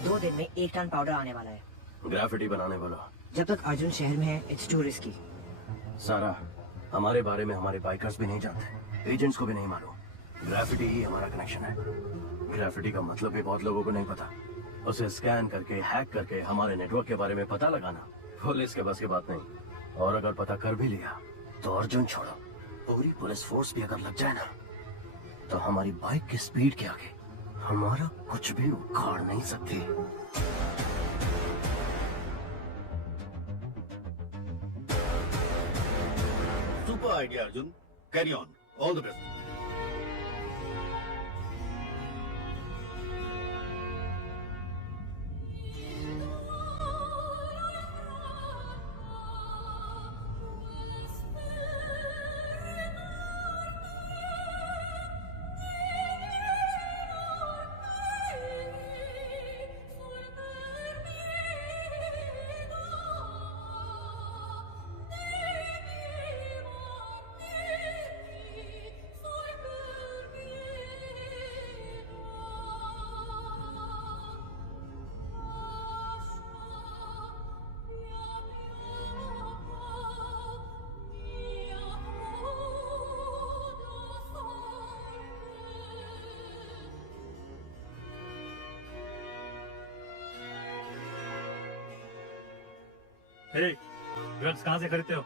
दो दिन में 1 टन पाउडर आने वाला है। ग्राफिटी बनाने बोलो। जब तक अर्जुन शहर में है, इट्स टू रिस्की। सारा, हमारे बारे में हमारे बाइकर्स भी नहीं जानते, एजेंट्स को भी नहीं मालूम। ग्राफिटी ही हमारा कनेक्शन है। ग्राफिटी का मतलब भी बहुत लोगों को नहीं पता। उसे स्कैन करके, हैक करके हमारे नेटवर्क के बारे में पता लगाना पुलिस के बस की बात नहीं। और अगर पता कर भी लिया तो अर्जुन छोड़ो, पूरी पुलिस फोर्स भी अगर लग जाए ना, तो हमारी बाइक की स्पीड के आगे हमारा कुछ भी उखाड़ नहीं सकती। Super idea Arjun, carry on, all the best. Drugs कहाँ से खरीदते हो?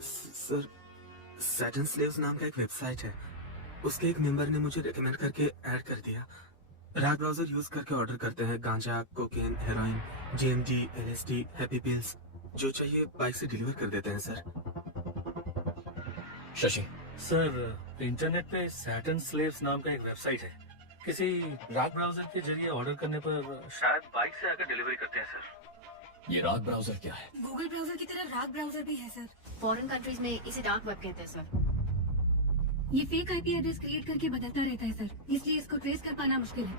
सर, सैटन स्लेव्स नाम का एक वेबसाइट है, उसके एक मेंबर ने मुझे रेकमेंड करके ऐड कर दिया। राग ब्राउजर यूज करके ऑर्डर करते हैं गांजा, cocaine, heroin, GMD, LSD, happy pills, जो चाहिए बाइक से डिलीवर कर देते हैं सर। शशि सर, इंटरनेट पे सैटन स्लेव्स नाम का एक वेबसाइट है, किसी राग ब्राउजर के जरिए ऑर्डर करने पर शायद बाइक से आकर डिलीवरी करते हैं सर। ये राग ब्राउजर क्या है? गूगल ब्राउजर की तरह राग ब्राउजर भी है सर। फॉरेन कंट्रीज में इसे डार्क वेब कहते हैं सर। ये फेक आईपी एड्रेस क्रिएट करके बदलता रहता है सर, इसलिए इसको ट्रेस कर पाना मुश्किल है।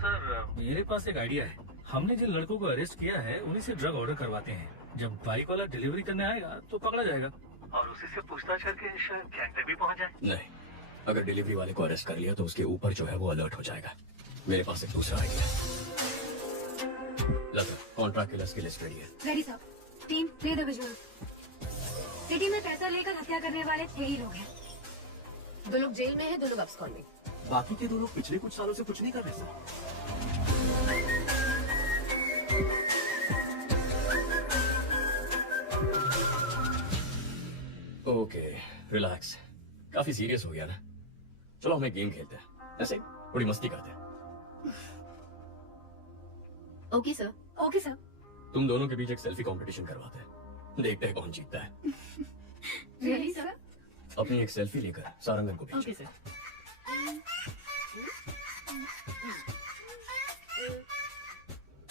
सर, मेरे पास एक आइडिया है। हमने जिन लड़कों को अरेस्ट किया है उन्हीं से ड्रग ऑर्डर करवाते हैं। जब बाइक वाला डिलीवरी करने आएगा तो पकड़ा जाएगा और उसी से पूछताछ करके शायद गैंग पे भी पहुंच जाए। नहीं, अगर डिलीवरी वाले को अरेस्ट कर लिया तो उसके ऊपर जो है वो अलर्ट हो जाएगा। मेरे पास एक दूसरा आइडिया है। लगा, कॉन्ट्रैक्ट किलर्स की लिस्ट रेडी है। रेडी साहब। Team, play the visual. City में पैसा लेकर हत्या करने वाले 6 ही लोग हैं। 2 लोग जेल में हैं, 2 लोग अब्सकॉन्ड में। बाकी के 2 लोग पिछले कुछ सालों से कुछ नहीं कर रहे सर। Okay, relax. काफी सीरियस हो गया ना। चलो हम एक गेम खेलते हैं, ऐसे थोड़ी मस्ती करते हैं। Okay sir. Okay sir. तुम दोनों के बीच एक सेल्फी कंपटीशन करवाते हैं, देखते हैं कौन जीतता है। Really sir? अपनी एक सेल्फी लेकर सारंगन को भेजो। Okay sir.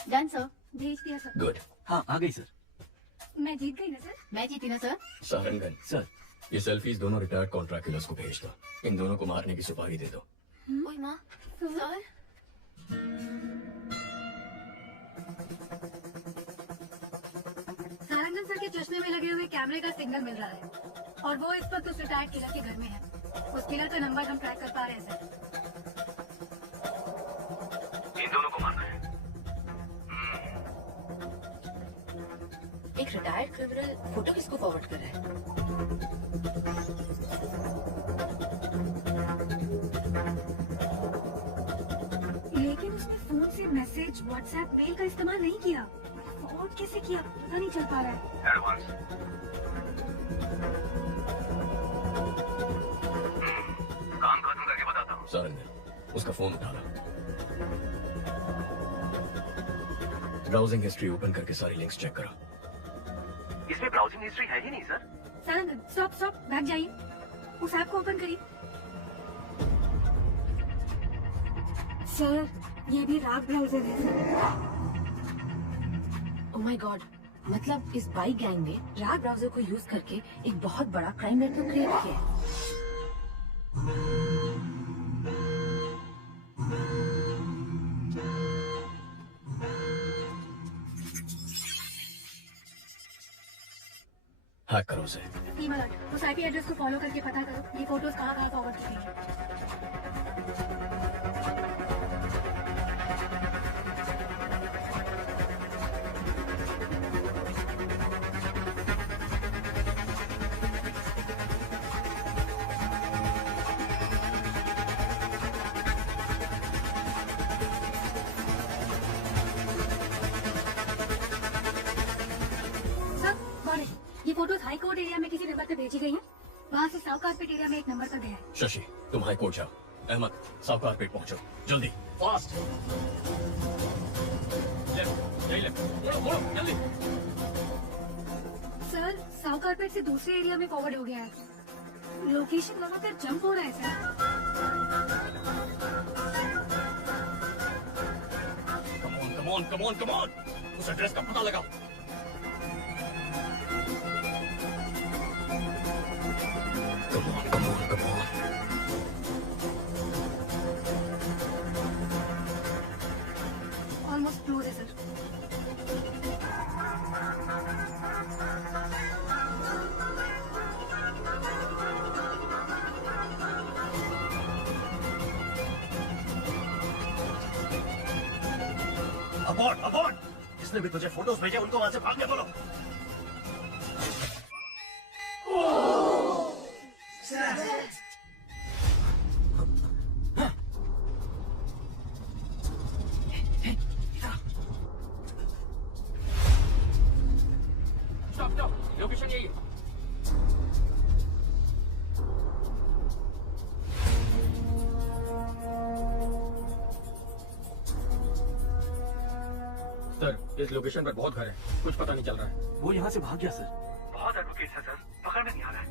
डन सर, भेज दिया सर। गुड। हाँ, आ गई सर। मैं जीत गई ना सर? मैं जीती ना सर? सारंगन सर, ये सेल्फीज दोनों रिटायर्ड कॉन्ट्रैक्ट किलर्स को भेज दो। इन दोनों को मारने की सुपारी दे दो। ओए माँ, सर। सारंगन सर के चश्मे में लगे हुए कैमरे का सिग्नल मिल रहा है और वो इस वक्त उस रिटायर्ड किलर के घर में है। उस किलर का नंबर हम ट्रैक कर पा रहे हैं सर। इन दोनों को मारना है। एक रिटायर्ड क्रिमिनल फोटो किसको फॉरवर्ड कर रहा है? लेकिन उसने फोन से मैसेज, व्हाट्सएप, मेल का इस्तेमाल नहीं किया। फॉरवर्ड कैसे किया पता नहीं चल पा रहा है। एडवांस। काम खत्म करके बताता हूँ। सारंगन, उसका फोन उठा लो। ब्राउजिंग हिस्ट्री ओपन करके सारी लिंक्स चेक करो। इसमें ब्राउजिंग हिस्ट्री है ही नहीं सर। सारंगन, स्टॉप, बैठ जाइए। उस ऐप को ओपन करिए। सर, ये भी राग ब्राउजर है सर। ओह माय गॉड, मतलब इस बाइक गैंग ने राग ब्राउजर को यूज करके एक बहुत बड़ा क्राइम नेटवर्क क्रिएट किया है। हैक करो उसे। टीम अलर्ट, उस आईपी एड्रेस को फॉलो करके पता करो ये फोटोज कहाँ फॉरवर्ड की गई हैं। ये फोटोज हाई कोर्ट एरिया में किसी नंबर पे भेजी गई हैं। वहाँ से साउथ कारपेट एरिया में एक नंबर पर गया है। शशि, तुम हाई कोर्ट जाओ। अहमद, साउथ कारपेट पहुंचो, जल्दी, फास्ट। जल्दी। सर, साउथ कारपेट से दूसरे एरिया में फॉरवर्ड हो गया है। लोकेशन लगातार जंप हो रहा है सर। कम ऑन, उस एड्रेस का पता लगाओ। Come on. Almost close है सर। अबॉर्ड! जिसने भी तुझे फोटोज भेजे उनको वहां से भागने बोलो। लोकेशन यही है। सर, इस लोकेशन पर बहुत घर है, कुछ पता नहीं चल रहा है। वो यहाँ से भाग गया सर। बहुत एडवोकेट है सर, पकड़ में नहीं आ रहा है।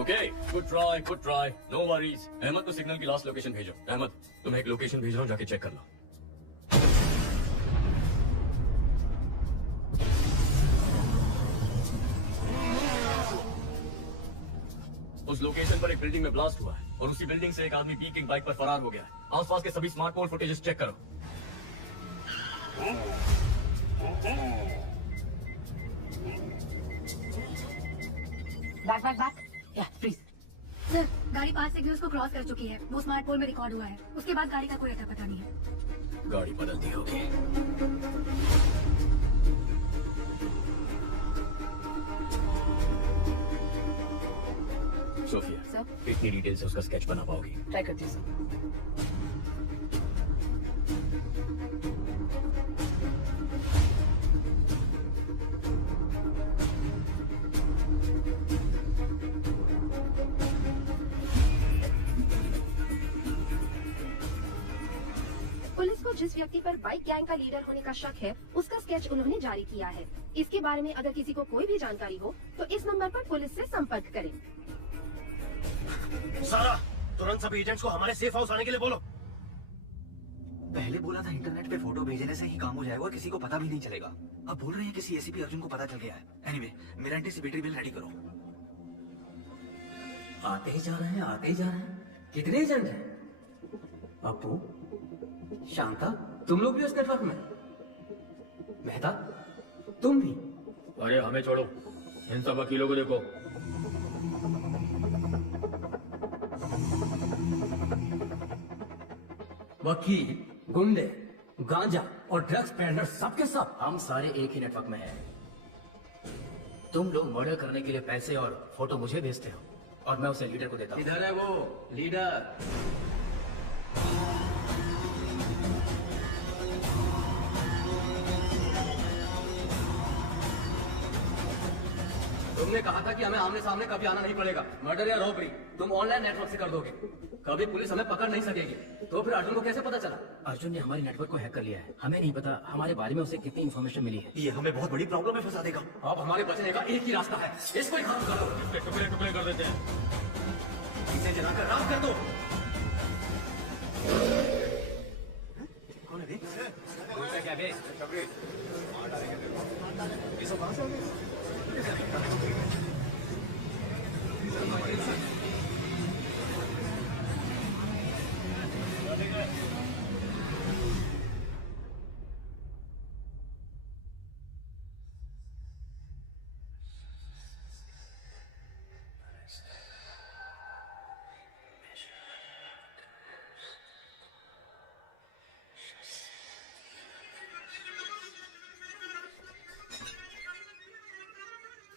Okay, good try, no worries. Ahmed को सिग्नल की लास्ट लोकेशन भेजो। अहमद, तुम्हें एक लोकेशन भेज रहा हूँ, जाके चेक कर लो। उस लोकेशन पर एक बिल्डिंग में ब्लास्ट हुआ है और उसी बिल्डिंग से एक आदमी पीकिंग बाइक पर फरार हो गया है। आसपास के सभी स्मार्टफोन फुटेजेस चेक करो। बैक या फ्रीज। सर, गाड़ी 5 सिग्नल्स को क्रॉस कर चुकी है। वो स्मार्टफोन में रिकॉर्ड हुआ है। उसके बाद गाड़ी का कोई अता पता नहीं है। गाड़ी बदलती होगी। सोफिया, सर, इतनी डिटेल से उसका स्केच बना पाओगी? ट्राई करती हूँ सर। पुलिस को जिस व्यक्ति पर बाइक गैंग का लीडर होने का शक है, उसका स्केच उन्होंने जारी किया है। इसके बारे में अगर किसी को कोई भी जानकारी हो तो इस नंबर पर पुलिस से संपर्क करें। सारा, तुरंत सभी एजेंट्स को हमारे सेफ हाउस आने के लिए बोलो। पहले बोला था इंटरनेट पे फोटो भेजने से ही काम हो जाएगा और किसी को पता भी नहीं चलेगा। अब बोल रहे हैं किसी एसीपी अर्जुन को पता चल गया है। एनीवे, मेरा एंटीसिपेटरी बिल रेडी करो। आते ही जा रहे हैं, आते ही जा रहे हैं। कितने एजेंट हैं? अपू, शांता, तुम लोग भी उस नेटवर्क में? मेहता, तुम भी? अरे हमें छोड़ो, इन सब वकीलों को देखो। वकील, गुंडे, गांजा और ड्रग्स पेडलर सबके सब हम सारे एक ही नेटवर्क में हैं। तुम लोग मर्डर करने के लिए पैसे और फोटो मुझे भेजते हो और मैं उसे लीडर को देता हूँ। इधर है वो लीडर। तुमने कहा था कि हमें आमने सामने कभी आना नहीं पड़ेगा। मर्डर या रॉबरी तुम ऑनलाइन नेटवर्क से कर दोगे, कभी पुलिस हमें पकड़ नहीं सकेगी। तो फिर अर्जुन को कैसे पता चला? अर्जुन ने हमारे नेटवर्क को हैक कर लिया है। हमें नहीं पता हमारे बारे में उसे कितनी इन्फॉर्मेशन मिली है। ये हमें बहुत बड़ी प्रॉब्लम में फंसा देगा। अब हमारे बचने का एक ही रास्ता है, इसको ही खत्म कर दो। टुकड़े टुकड़े कर देते हैं, इसे जलाकर राख कर दो। कौन है बे? क्या बे? ये सब कहां से आ गए?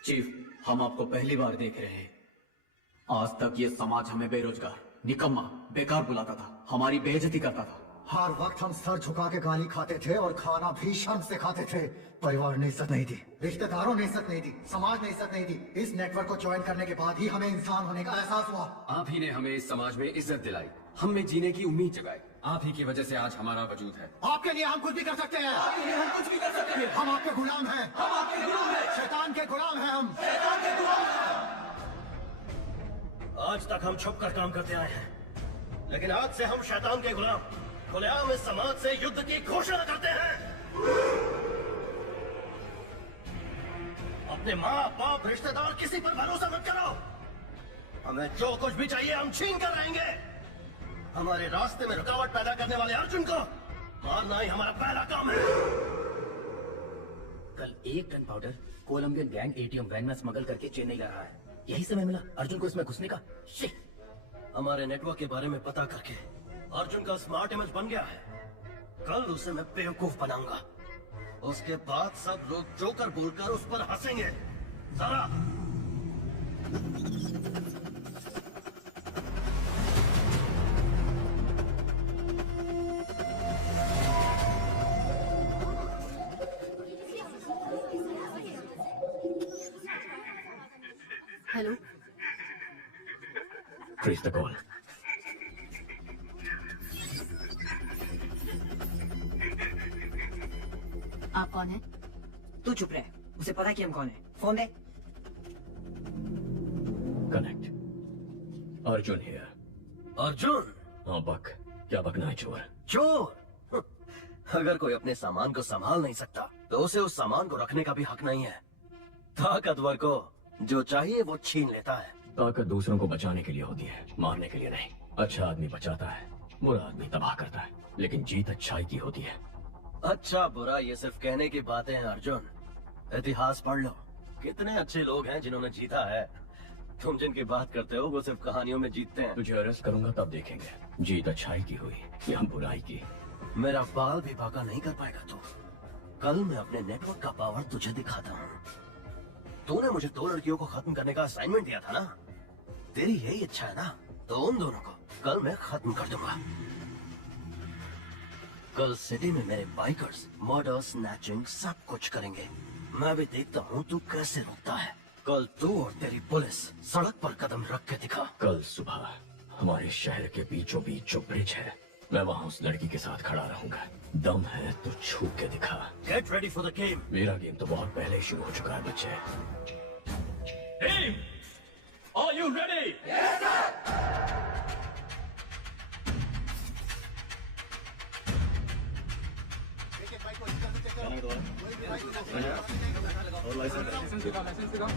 चीफ, हम आपको पहली बार देख रहे हैं। आज तक ये समाज हमें बेरोजगार, निकम्मा, बेकार बुलाता था, हमारी बेइज्जती करता था। हर वक्त हम सर झुका के गाली खाते थे और खाना भी शर्म से खाते थे। परिवार ने इज्जत नहीं दी, रिश्तेदारों ने इज्जत नहीं दी, समाज ने इज्जत नहीं दी। इस नेटवर्क को ज्वाइन करने के बाद ही हमें इंसान होने का एहसास हुआ। आप ही ने हमें इस समाज में इज्जत दिलाई, हम में जीने की उम्मीद जगाई। आप ही की वजह से आज हमारा वजूद है। आपके लिए हम कुछ भी कर सकते हैं। आपके लिए हम कुछ भी कर सकते हैं। हम आपके गुलाम हैं। हम आपके गुलाम हैं। शैतान के गुलाम हैं हम। शैतान के गुलाम हैं। आज तक हम छुप कर काम करते आए हैं, लेकिन आज से हम शैतान के गुलाम खुलेआम इस समाज से युद्ध की घोषणा करते हैं। अपने माँ बाप रिश्तेदार किसी पर भरोसा मत करो। हमें जो कुछ भी चाहिए हम छीन कर रहेंगे। हमारे रास्ते में रुकावट पैदा करने वाले अर्जुन को मारना ही हमारा पहला काम है। कल 1 ton powder Colombian gang ATM van में स्मगल करके चेन्नई ला रहा है। यही समय मिला अर्जुन को इसमें घुसने का। हमारे नेटवर्क के बारे में पता करके अर्जुन का स्मार्ट इमेज बन गया है। कल उसे मैं बेवकूफ बनाऊंगा। उसके बाद सब लोग जोकर बोलकर उस पर हंसेंगे। जरा हेलो, ट्रेस द कॉल। आप कौन है? तू चुप रहे, उसे पता कि हम कौन है। Phone they. Connect. Arjun here. Arjun? हाँ बक, क्या बकना है चोर? चोर? अगर कोई अपने सामान को संभाल नहीं सकता तो उसे उस सामान को रखने का भी हक नहीं है। ताकतवर को जो चाहिए वो छीन लेता है। ताकत दूसरों को बचाने के लिए होती है, मारने के लिए नहीं। अच्छा आदमी बचाता है, बुरा आदमी तबाह करता है, लेकिन जीत अच्छाई की होती है। अच्छा बुरा ये सिर्फ कहने की बातें हैं अर्जुन। इतिहास पढ़ लो, कितने अच्छे लोग हैं जिन्होंने जीता है। तुम जिनकी बात करते हो वो सिर्फ कहानियों में जीतते हैं। तुझे अरेस्ट करूंगा तब देखेंगे जीत अच्छाई की हुई या बुराई की। मेरा बाल भी बाका नहीं कर पाएगा तू। कल मैं अपने नेटवर्क का पावर तुझे दिखाता हूँ। तूने मुझे 2 लड़कियों को खत्म करने का असाइनमेंट दिया था ना, तेरी यही इच्छा है ना, तो उन दोनों को कल मैं खत्म कर दूंगा। कल सिटी में मेरे बाइकर्स मर्डर, स्नैचिंग सब कुछ करेंगे। मैं भी देखता हूँ तू कैसे रुकता है। कल तू और तेरी पुलिस सड़क पर कदम रख के दिखा। कल सुबह हमारे शहर के बीचों बीच जो ब्रिज है, मैं वहाँ उस लड़की के साथ खड़ा रहूंगा। दम है तो छू के दिखा। Get ready for the game. मेरा गेम तो बहुत पहले ही शुरू हो चुका है बच्चे। Team, are you ready? Yes, sir. दिखाओ, लाइसेंस दिखाओ।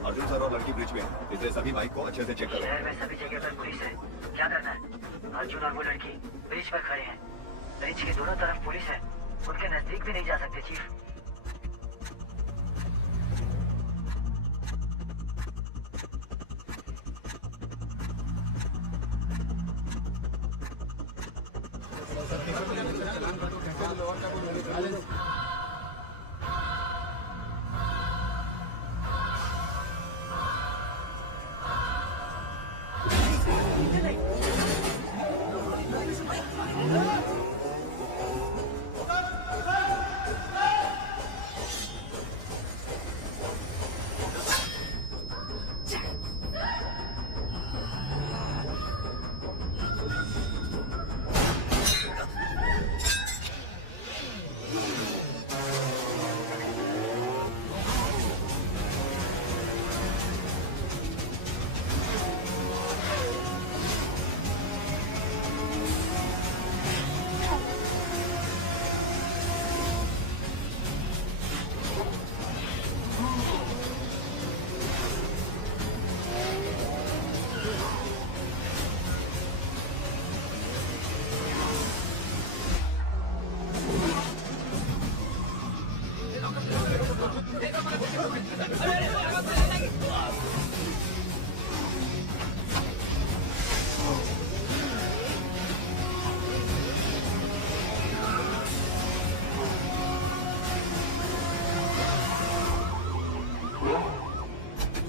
अर्जुन सर और लड़की ब्रिज में हैं, इसलिए सभी बाइक को अच्छे से चेक करो। शहर में सभी जगह पर पुलिस है, क्या करना है? अर्जुन और वो लड़की ब्रिज पर खड़े हैं। ब्रिज के दोनों तरफ पुलिस है, उनके नजदीक भी नहीं जा सकते चीफ।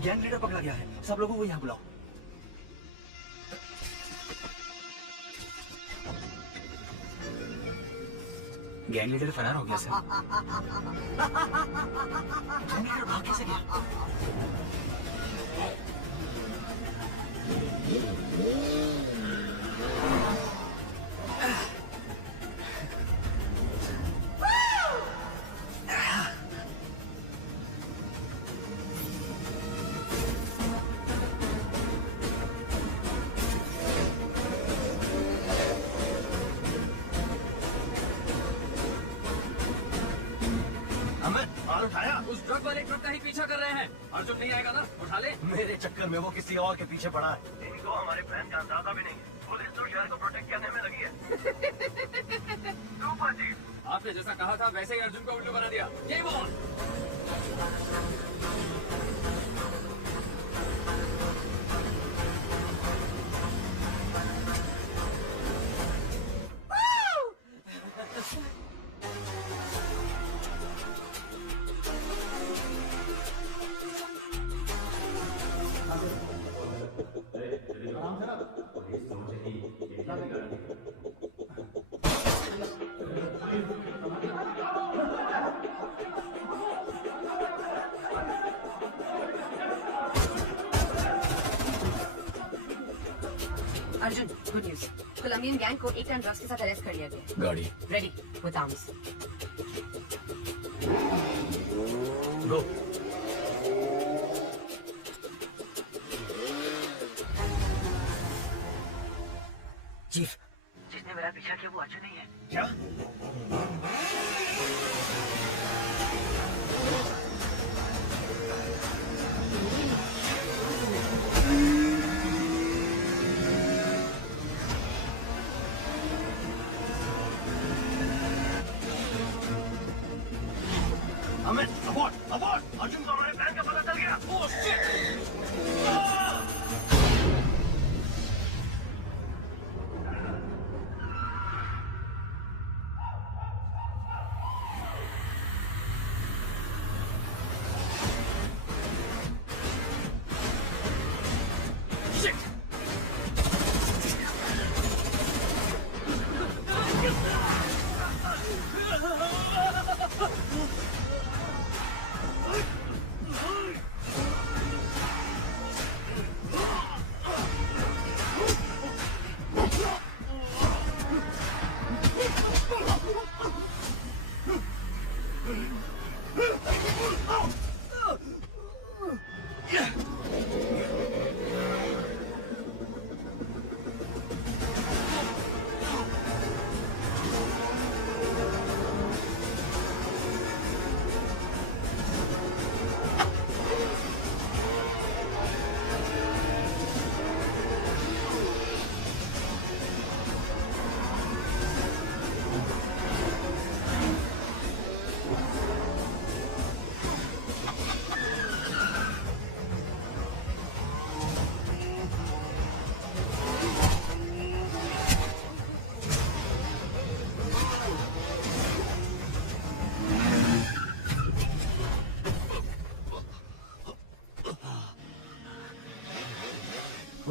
गैंग लीडर पकड़ा गया है, सब लोगों को यहाँ बुलाओ। गैंग लीडर फरार हो गया सर। गैंग लीडर भाग कैसे गया? उस ट्रक वाले ट्रक का ही पीछा कर रहे हैं। अर्जुन नहीं आएगा ना, उठा ले। मेरे चक्कर में वो किसी और के पीछे पड़ा है। इनको हमारे प्लान का अंदाजा भी नहीं है। पुलिस तो शहर को प्रोटेक्ट करने में लगी है। सुपर चीफ, आपने जैसा कहा था वैसे ही अर्जुन को उल्लू बना दिया। Game on. Arjun, good news. Colombian gang को 1 टन ड्रग्स के साथ अरेस्ट कर लिया गया। गाड़ी ready with arms. Go. Chief, जिसने मेरा पीछा किया वो अर्जुन नहीं है। क्या? अमित, अबॉर्ड, अबॉर्ड! अर्जुन को हमारे प्लान का पता चल गया। Oh shit!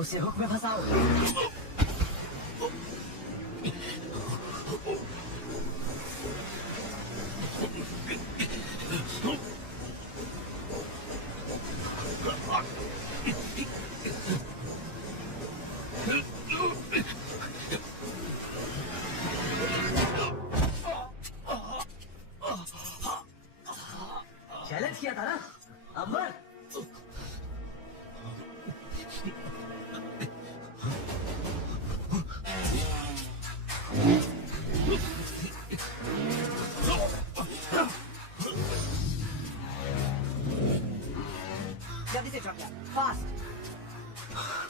उसे हुक में फंसाओ। चैलेंज किया था ना, अमर। जल्दी से चौकिया, फास्ट।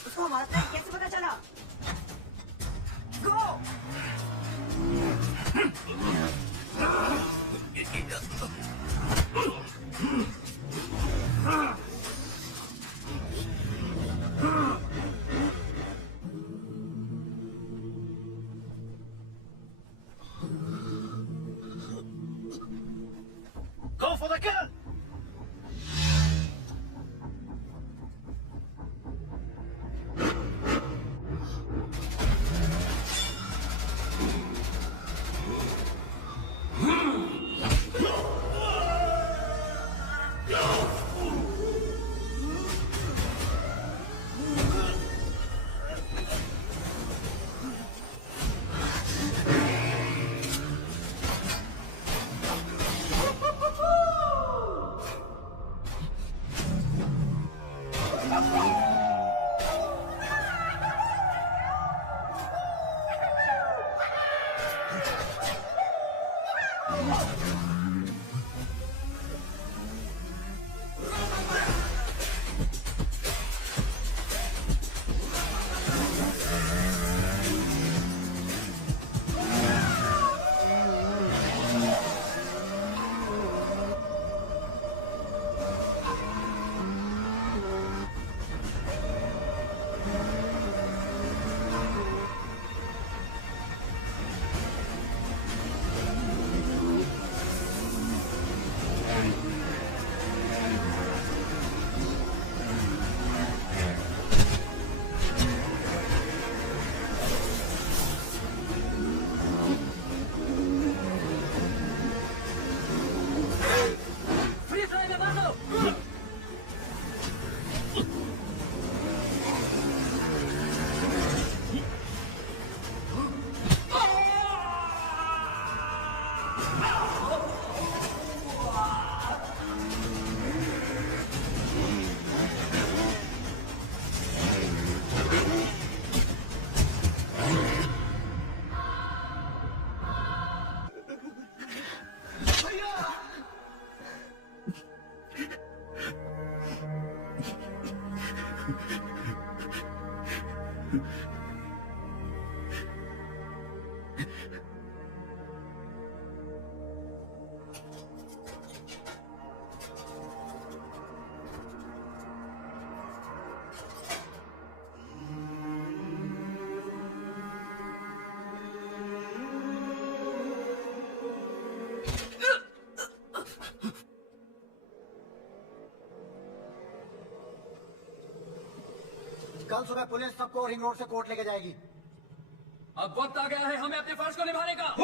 उसको हमारा प्लान कैसे पता चला? गो! Go for the kill! कल सुबह पुलिस सबको रिंग रोड से कोर्ट लेके जाएगी। अब वक्त आ गया है हमें अपने फर्ज को निभाने का।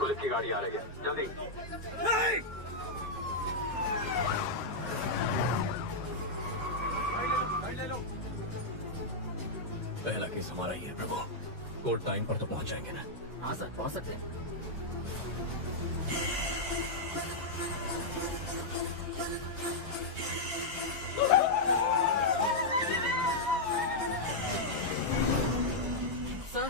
पुलिस की गाड़ी आ रही है, जल्दी। नहीं! पहला केस हमारा ही है प्रभु। कोर्ट टाइम पर तो पहुंच जाएंगे ना? हाँ सर, पहुंच सकते हैं। सर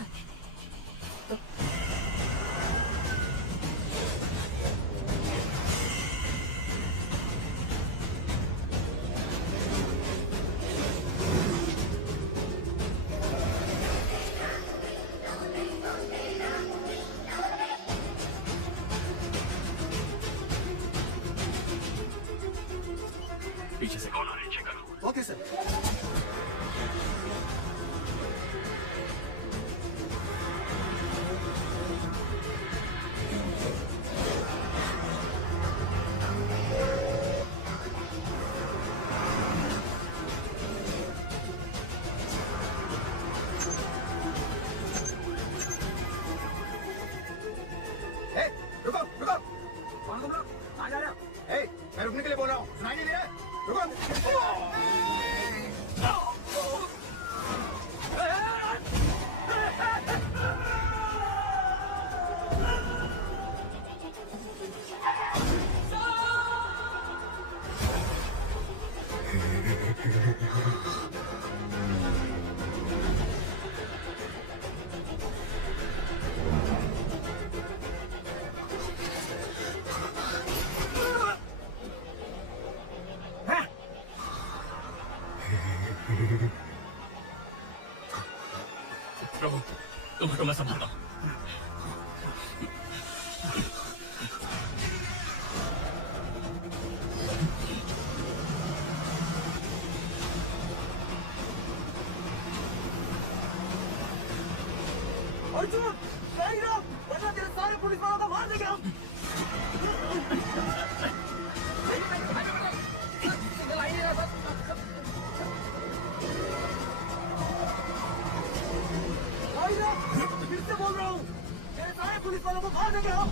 पीछे से कौन आ रहा है चेक करो। Okay sir. रुको रुको, कौन तुम लोग? कहाँ जा रहे हो? मैं रुकने के लिए बोल रहा हूँ, सुनाई नहीं दे रहा है? रुको। प्रभु तुम हटो, मैं संभालता हूँ। अर्जुन, सही रहो, वरना तेरे सारे पुलिस वालों को मार देंगे हम। फिर से बोल रहा हूँ, तेरे सारे पुलिस वालों को मार देंगे हम।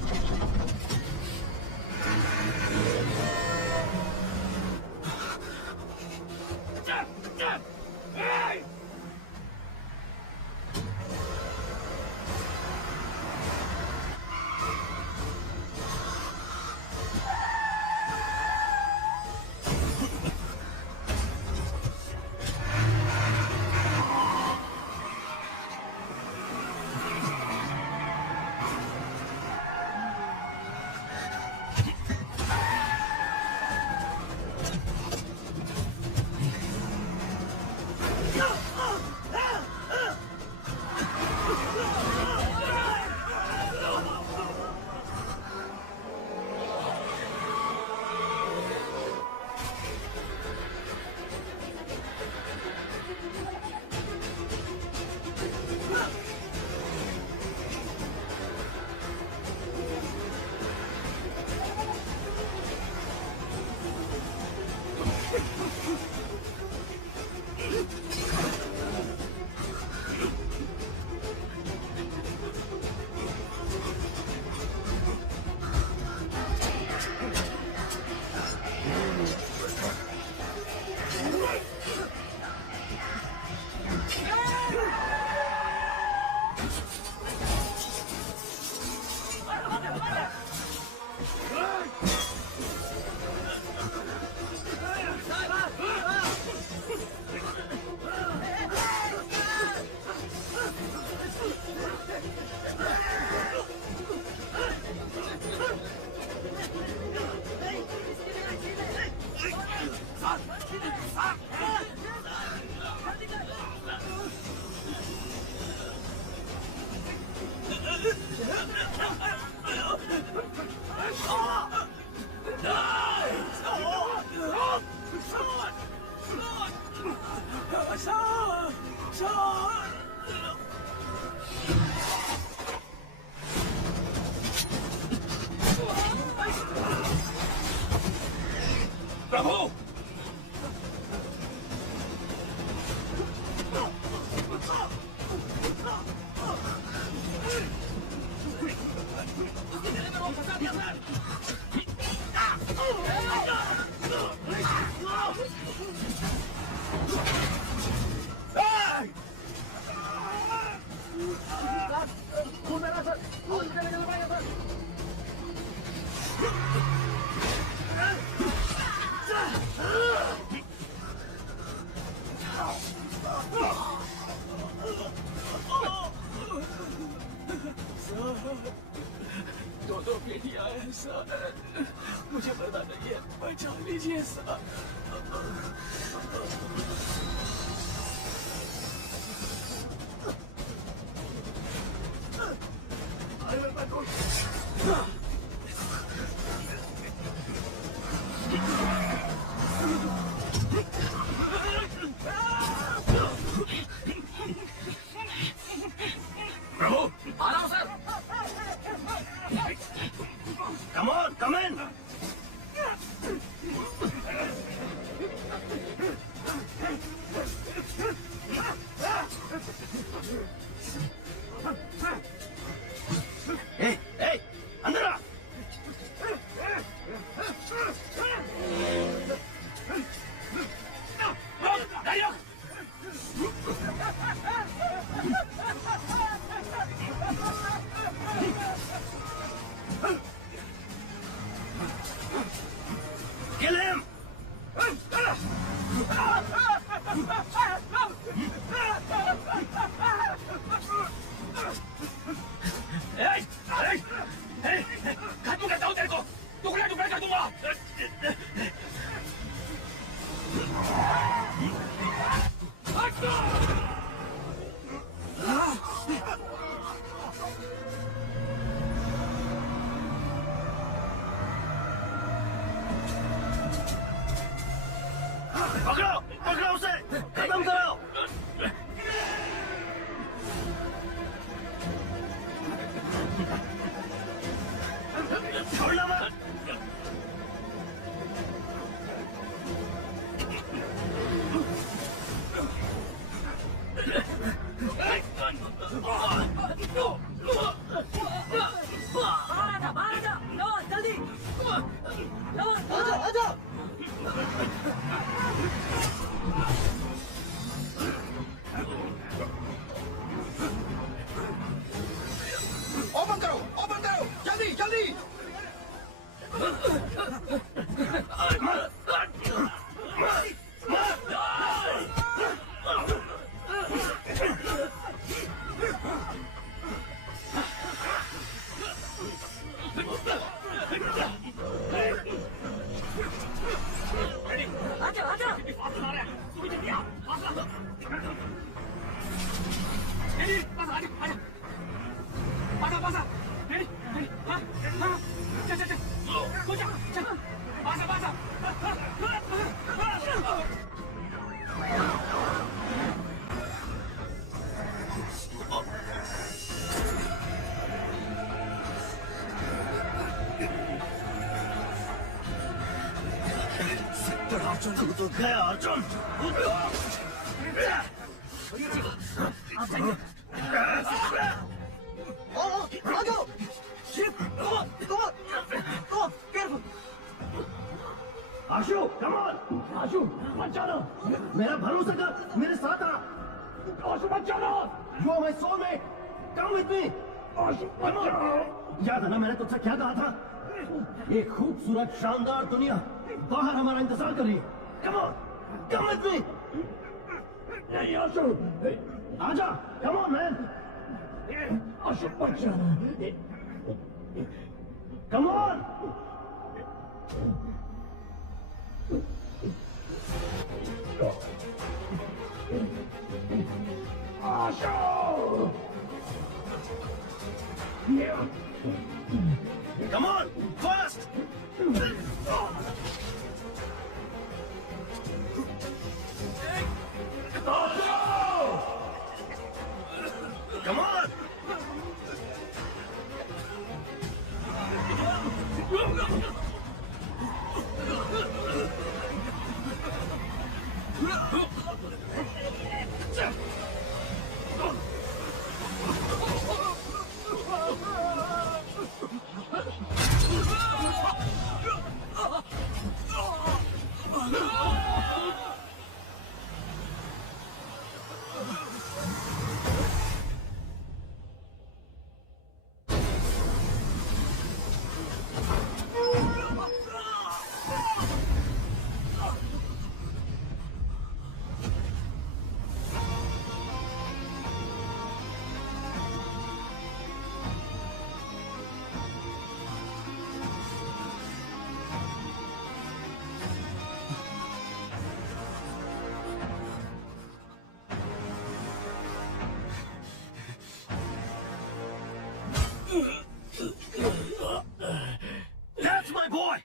प्रभु दो बेटियां हैं सर, मुझे पता नहीं है, बचा लीजिए सर। in! Hey, hey, अंदर आ! Kill him! Hey! Hey! Hey! खत्म करता हूँ तेरे को! टुकड़ा टुकड़ा कर दूंगा! पकड़ो! पकड़ो उसे! खत्म करो! छोड़ना मत! बाहर जा! नवाज जल्दी! नवाज आजा! ओपन करो! ओपन करो! जल्दी! जल्दी! आजा! आजा! अर्जुन तो गया अर्जुन आशु कम ऑन आशु मत जाना मेरा भरोसा कर मेरे साथ आ आशु मत जाना you are my soulmate come with me आशु मत जाना याद है ना मैंने तुझसे क्या कहा था एक खूबसूरत शानदार दुनिया बाहर हमारा इंतजार कर रही है कम ऑन कम विद मी नहीं आशु आजा कम ऑन मैन आशु मत जाना come on Ashu Come on, fast! Come on! That's my boy!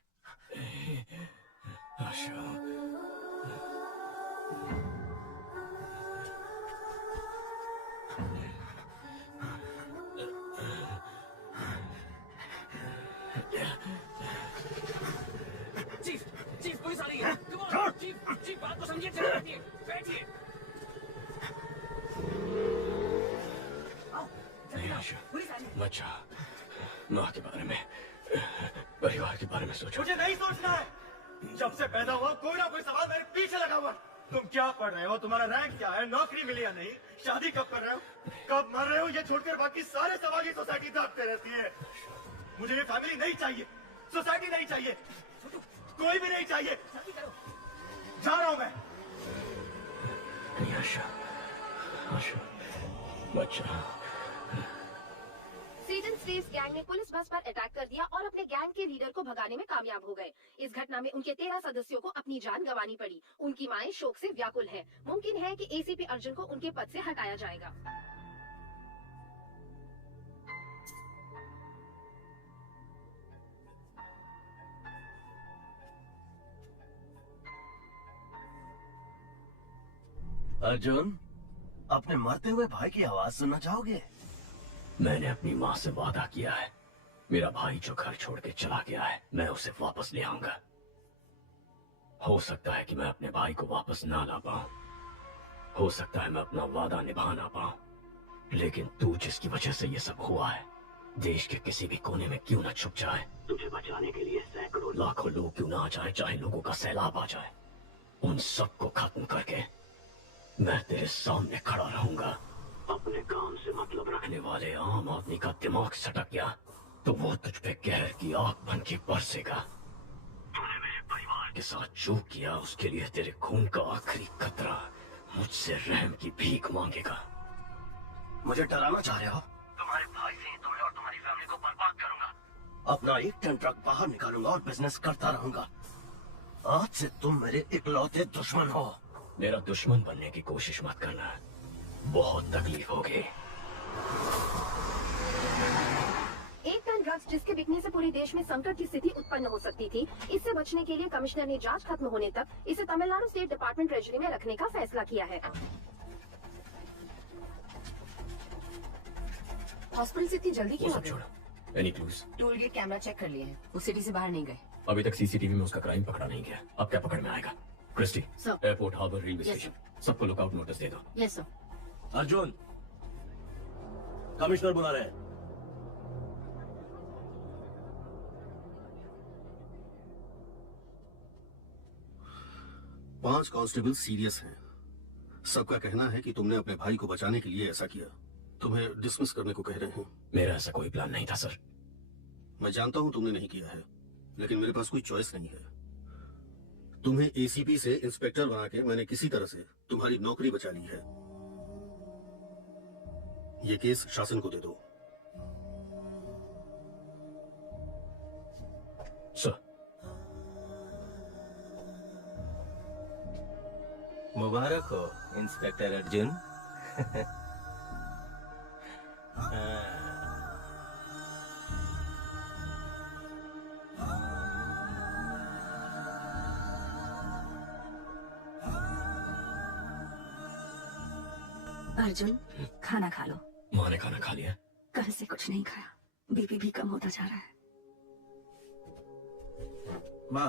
Chief बात को समझिए, चलो बैठिए बैठिए। नहीं आशु, बच्चा, माँ के बारे में, परिवार के बारे में सोचो। मुझे नहीं सोचना है। जब से पैदा हुआ कोई ना कोई सवाल मेरे पीछे लगा हुआ। तुम क्या पढ़ रहे हो, तुम्हारा रैंक क्या है, नौकरी मिली या नहीं, शादी कब कर रहे हो, कब मर रहे हो, ये छोड़कर बाकी सारे सवाल ये सोसाइटी दागते रहती है। मुझे ये फैमिली नहीं चाहिए, सोसाइटी नहीं चाहिए, कोई भी नहीं चाहिए। जा रहा हूं मैं। नहीं आशा, आशा, बच्चा। सेटन स्लेव्स गैंग ने पुलिस बस पर अटैक कर दिया और अपने गैंग के लीडर को भगाने में कामयाब हो गए। इस घटना में उनके 13 सदस्यों को अपनी जान गंवानी पड़ी। उनकी माएं शोक से व्याकुल है। मुमकिन है कि एसीपी अर्जुन को उनके पद से हटाया जाएगा। अर्जुन, अपने मरते हुए भाई की आवाज सुनना चाहोगे? मैंने अपनी माँ से वादा किया है, मेरा भाई जो घर छोड़ के चला गया है, मैं उसे वापस ले आऊंगा। हो सकता है कि मैं अपने भाई को वापस ना ला पाऊं, हो सकता है मैं अपना वादा निभा ना पाऊं, लेकिन तू जिसकी वजह से ये सब हुआ है, देश के किसी भी कोने में क्यों ना छुप जाए, तुझे बचाने के लिए सैकड़ों लाखों लोग क्यों ना आ जाए, चाहे लोगों का सैलाब आ जाए, उन सबको खत्म करके मैं तेरे सामने खड़ा रहूंगा। अपने काम से मतलब रखने वाले आम आदमी का दिमाग सटक गया तो वो तुझ पे कहर की आग बन के बरसेगा। तूने मेरे परिवार के साथ जो किया उसके लिए तेरे खून का आखिरी कतरा मुझसे रहम की भीख मांगेगा। मुझे डराना चाह रहे हो? तुम्हारे भाई से ही तुम्हें और तुम्हारी फैमिली को बर्बाद करूंगा। अपना 1 टन ट्रक बाहर निकालूंगा और बिजनेस करता रहूंगा। आज से तुम मेरे इकलौते दुश्मन हो। मेरा दुश्मन बनने की कोशिश मत करना, बहुत तकलीफ होगी। 1 टन ड्रग्स जिसके बिकने से पूरे देश में संकट की स्थिति उत्पन्न हो सकती थी। इससे बचने के लिए कमिश्नर ने जांच खत्म होने तक इसे तमिलनाडु स्टेट डिपार्टमेंट ट्रेजरी में रखने का फैसला किया है। हॉस्पिटल से इतनी जल्दी क्यों आ गए? Any clues? Toll gate camera check कर लिए हैं, वो सिटी से बाहर नहीं गए। अभी तक सीसीटीवी में उसका क्राइम पकड़ा नहीं गया, अब क्या पकड़ में आएगा? Christy, airport, harbour, railway station, सबको लुकआउट नोटिस दे दो। Yes sir. अर्जुन, कमिश्नर बुला रहे हैं। पांच कांस्टेबल सीरियस हैं। सबका कहना है कि तुमने अपने भाई को बचाने के लिए ऐसा किया। तुम्हें डिसमिस करने को कह रहे हैं। मेरा ऐसा कोई प्लान नहीं था सर। मैं जानता हूं तुमने नहीं किया है, लेकिन मेरे पास कोई चॉइस नहीं है। तुम्हें एसीपी से इंस्पेक्टर बना के मैंने किसी तरह से तुम्हारी नौकरी बचा ली है। ये केस शासन को दे दो। सर। मुबारक हो इंस्पेक्टर अर्जुन। अर्जुन, खाना खा लो। माँ ने खाना खा लिया? कल से कुछ नहीं खाया, बीपी भी कम होता जा रहा है। माँ,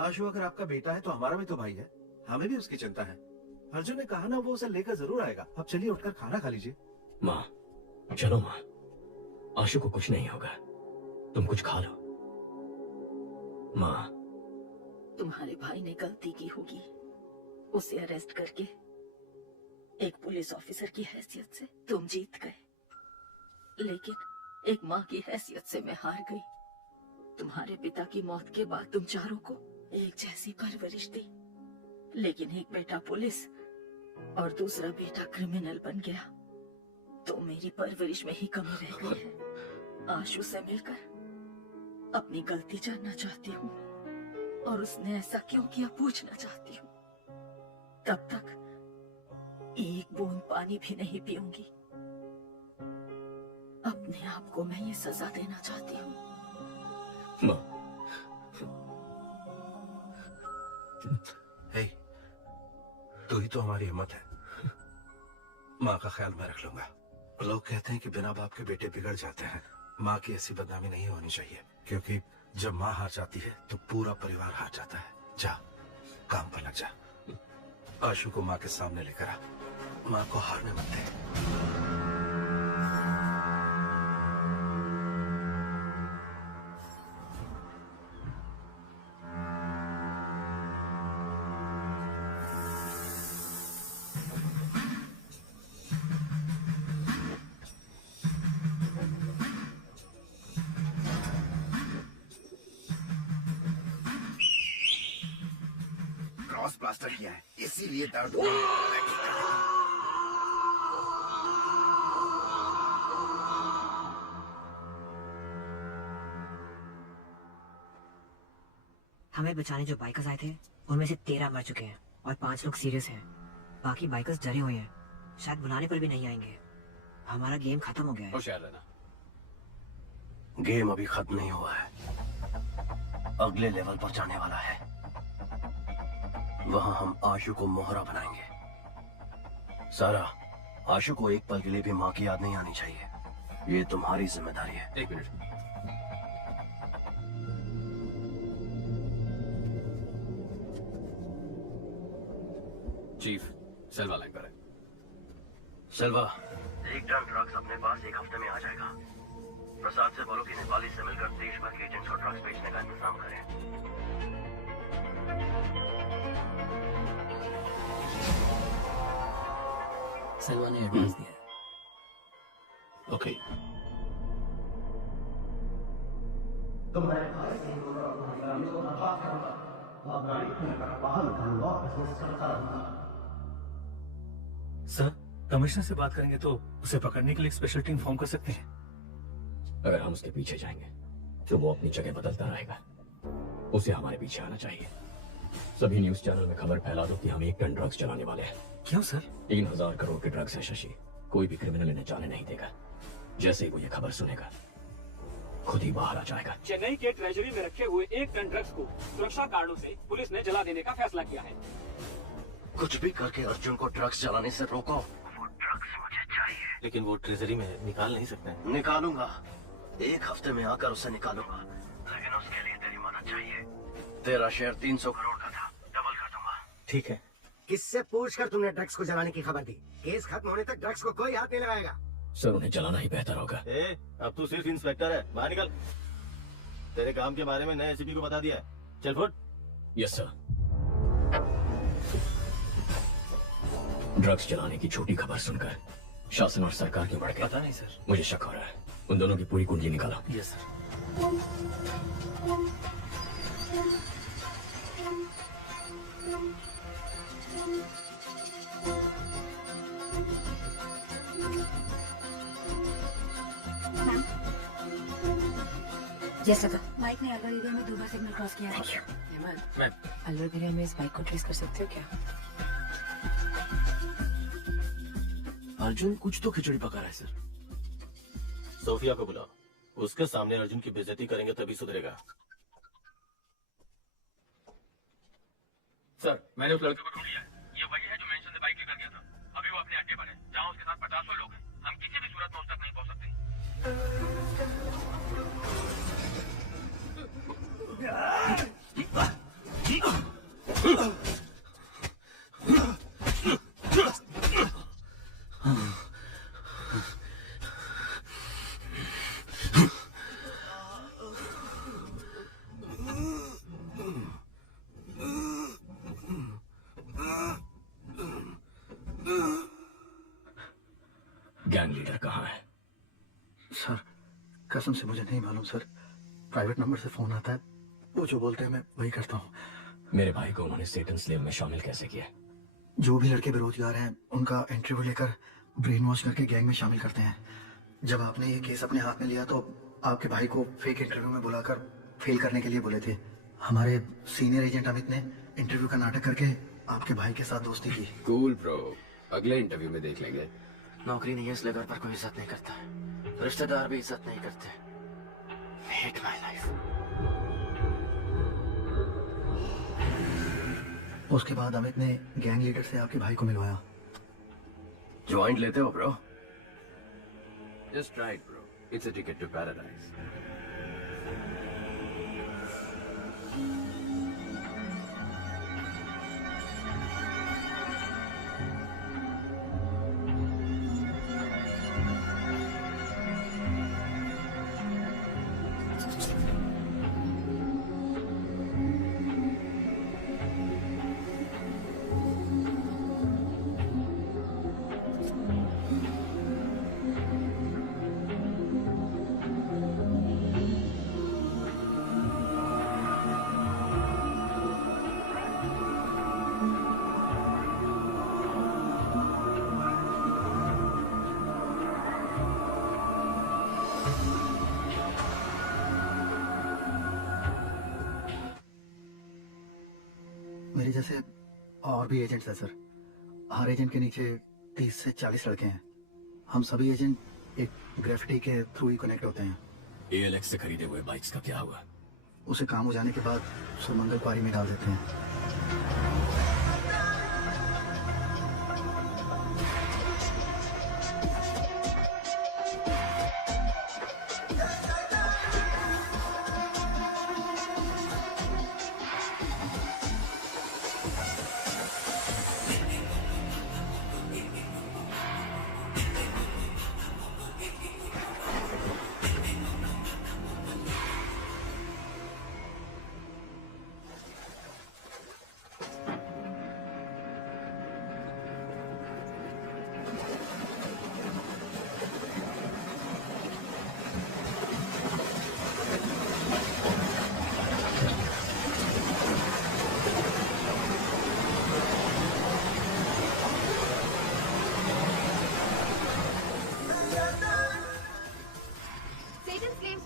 आशु अगर आपका बेटा है तो हमारा भी तो भाई है, हमें भी उसकी चिंता है। अर्जुन ने कहा ना वो उसे लेकर जरूर आएगा। अब चलिए उठकर खाना खा लीजिए। माँ, चलो माँ, आशु को कुछ नहीं होगा, तुम कुछ खा लो। माँ, तुम्हारे भाई ने गलती की होगी, उसे अरेस्ट करके एक पुलिस ऑफिसर की हैसियत से तुम जीत गए, लेकिन एक माँ की हैसियत से मैं हार गई। तुम्हारे पिता की मौत के बाद तुम चारों को एक जैसी परवरिश दी, लेकिन एक बेटा पुलिस और दूसरा बेटा क्रिमिनल बन गया, तो मेरी परवरिश में ही कमी रह गई है। आशु से मिलकर अपनी गलती जानना चाहती हूँ और उसने ऐसा क्यों किया पूछना चाहती हूँ। तब तक एक बूंद पानी भी नहीं पीऊंगी। अपने आप को मैं ये सजा देना चाहती हूँ। हे, तू ही तो हमारी हिम्मत है। माँ का ख्याल मैं रख लूंगा। लोग कहते हैं कि बिना बाप के बेटे बिगड़ जाते हैं। माँ की ऐसी बदनामी नहीं होनी चाहिए, क्योंकि जब माँ हार जाती है तो पूरा परिवार हार जाता है। जा, काम पर लग जा। आशु को माँ के सामने लेकर आ। माँ को हारने मत दे। क्रॉस प्लास्टर किया है, इसीलिए दर्द हो रहा है। हमें बचाने जो बाइकर्स आए थे उनमें से 13 मर चुके हैं और 5 लोग सीरियस हैं। बाकी बाइकर्स डरे हुए हैं, शायद बुलाने पर भी नहीं आएंगे। हमारा गेम खत्म हो गया है। होशियार रहना। गेम अभी खत्म नहीं हुआ है, अगले लेवल पर जाने वाला है। वहां हम आशु को मोहरा बनाएंगे। सारा, आशु को एक पल के लिए भी माँ की याद नहीं आनी चाहिए। ये तुम्हारी जिम्मेदारी है। एक मिनट। चीफ, सेल्वा लाइन पर है। सेल्वा, एक टन ड्रग्स अपने पास एक हफ्ते में आ जाएगा। प्रसाद से बोलो कि नेपाली से मिलकर देश भर के एजेंट्स को ड्रग्स बेचने का इंतजाम करें। सेल्वा ने एडवांस दिया। ओके। सर, कमिश्नर से बात करेंगे तो उसे पकड़ने के लिए एक स्पेशल टीम फॉर्म कर सकते हैं। अगर हम उसके पीछे जाएंगे तो वो अपनी जगह बदलता रहेगा। उसे हमारे पीछे आना चाहिए। सभी न्यूज चैनल में खबर फैला दो कि हम 1 टन ड्रग्स चलाने वाले हैं। क्यों सर? 3000 करोड़ के ड्रग्स है शशि। कोई भी क्रिमिनल इन्हें जाने नहीं देगा। जैसे ही वो ये खबर सुनेगा खुद ही बाहर आ जाएगा। चेन्नई के ट्रेजरी में रखे हुए 1 टन ड्रग्स को सुरक्षा कारणों से पुलिस ने जला देने का फैसला किया है। कुछ भी करके अर्जुन को ड्रग्स चलाने से रोको। वो ड्रग्स मुझे चाहिए। लेकिन वो ट्रेजरी में निकाल नहीं सकते। निकालूंगा, 1 हफ्ते में आकर उसे निकालूंगा। लेकिन उसके लिए तेरी मदद चाहिए। तेरा शेयर 300 करोड़ का था, डबल कर दूंगा। ठीक है। किससे पूछकर तुमने ड्रग्स को जलाने की खबर दी? केस खत्म होने तक ड्रग्स को कोई हाथ नहीं लगाएगा। सर, उन्हें जलाना ही बेहतर होगा। अब तू सिर्फ इंस्पेक्टर है, बाहर निकल। तेरे काम के बारे में नए एसीपी को बता दिया है। चल फुट। Yes sir. ड्रग्स चलाने की छोटी खबर सुनकर शासन और सरकार क्यों बढ़ गए? पता नहीं सर। मुझे शक हो रहा है। उन दोनों की पूरी कुंडली निकाला। Yes sir. यस लता। माइक ने अलवर एरिया में 2 बार सिग्नल क्रॉस किया है। Thank you. Ma'am, Alwar area में इस बाइक को ट्रेस कर सकते हो क्या? अर्जुन कुछ तो खिचड़ी पका रहा है सर। सोफिया को बुलाओ। उसके सामने अर्जुन की बेइज्जती करेंगे तभी सुधरेगा। सर, मैंने उस लड़के को ढूंढ लिया है। ये वही है जो मेंशन से बाइक लेकर गया था। अभी वो अपने अड्डे पर है, जहाँ उसके साथ 50 लोग हैं। हम किसी भी सूरत में उस तक नहीं पहुंच सकते। गैंग लीडर कहाँ है? सर, कसम से मुझे नहीं मालूम सर। प्राइवेट नंबर से फोन आता है, वो जो बोलते हैं मैं वही करता हूँ। मेरे भाई को उन्होंने सेटन स्लेव में शामिल कैसे किया? जो भी लड़के बेरोजगार हैं उनका इंटरव्यू लेकर ब्रेन वॉश करके गैंग में शामिल करते हैं। जब आपने ये केस अपने हाथ में लिया तो आपके भाई को फेक इंटरव्यू में बुलाकर फेल करने के लिए बोले थे। हमारे सीनियर एजेंट अमित ने इंटरव्यू का नाटक करके आपके भाई के साथ दोस्ती की। कूल ब्रो, अगले इंटरव्यू में देख लेंगे। नौकरी नहीं है इसलिए घर पर कोई इज्जत नहीं करता। रिश्तेदार भी इज्जत नहीं करते। Hate my life. उसके बाद अमित ने गैंग लीडर से आपके भाई को मिलवाया। ज्वाइंट लेते हो bro? Just try it, bro. It's a ticket to paradise. मेरे जैसे और भी एजेंट्स हैं सर। हर एजेंट के नीचे 30 से 40 लड़के हैं। हम सभी एजेंट एक ग्रेफिटी के थ्रू ही कनेक्ट होते हैं। ALX से खरीदे हुए बाइक्स का क्या हुआ? उसे काम हो जाने के बाद सुमंगल क्वारी में डाल देते हैं।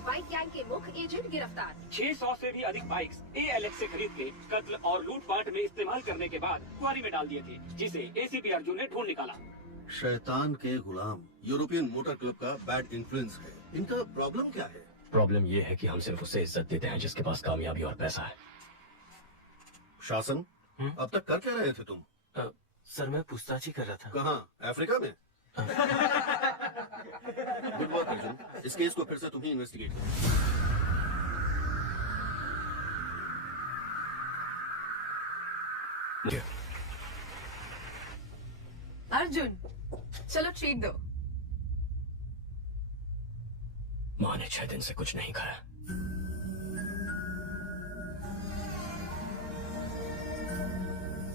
बाइक गैंग के मुख्य एजेंट गिरफ्तार। 600 से भी अधिक बाइक्स ALX से खरीद के कत्ल और लूटपाट में इस्तेमाल करने के बाद क्वारी में डाल दिए थे, जिसे ACP अर्जुन ने ढूंढ निकाला। शैतान के गुलाम यूरोपियन मोटर क्लब का बैड इन्फ्लुएंस है। इनका प्रॉब्लम क्या है? प्रॉब्लम ये है कि हम सिर्फ उसे इज्जत देते हैं जिसके पास कामयाबी और पैसा है। शासन, अब तक कर क्या रहे थे तुम? सर मैं पूछताछ ही कर रहा था। कहाँ? अफ्रीका में? Good work Arjun. इस केस को फिर से तुम ही इन्वेस्टिगेट करो। अर्जुन, चलो ट्रीट दो। माँ ने 6 दिन से कुछ नहीं खाया।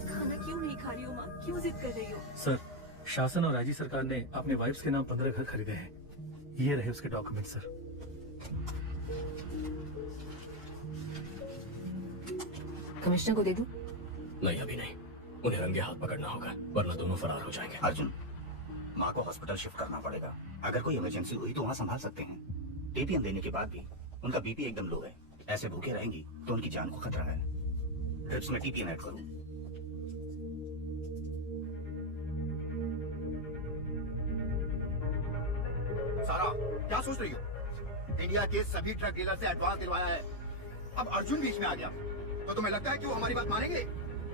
खाना क्यों नहीं खा रही हो माँ? क्यों जिद कर रही हो? सर, शासन और राज्य सरकार ने अपने वाइफ्स के नाम 15 घर खरीदे हैं। ये रहे उसके डॉक्यूमेंट सर। कमिश्नर को दे दूं? नहीं, अभी नहीं। उन्हें रंगे हाथ पकड़ना होगा, वरना दोनों फरार हो जाएंगे। अर्जुन, माँ को हॉस्पिटल शिफ्ट करना पड़ेगा। अगर कोई इमरजेंसी हुई तो वहाँ संभाल सकते हैं। टीपीएन देने के बाद भी उनका बीपी एकदम लो है। ऐसे भूखे रहेंगी तो उनकी जान को खतरा है। ड्रिप्स में टीपीएन ऐड करूँ? सारा, क्या सोच रही हो? इंडिया के सभी ट्रक डीलर से एडवांस दिलवाया है। अब अर्जुन बीच में आ गया तो तुम्हें लगता है कि वो हमारी बात मानेंगे?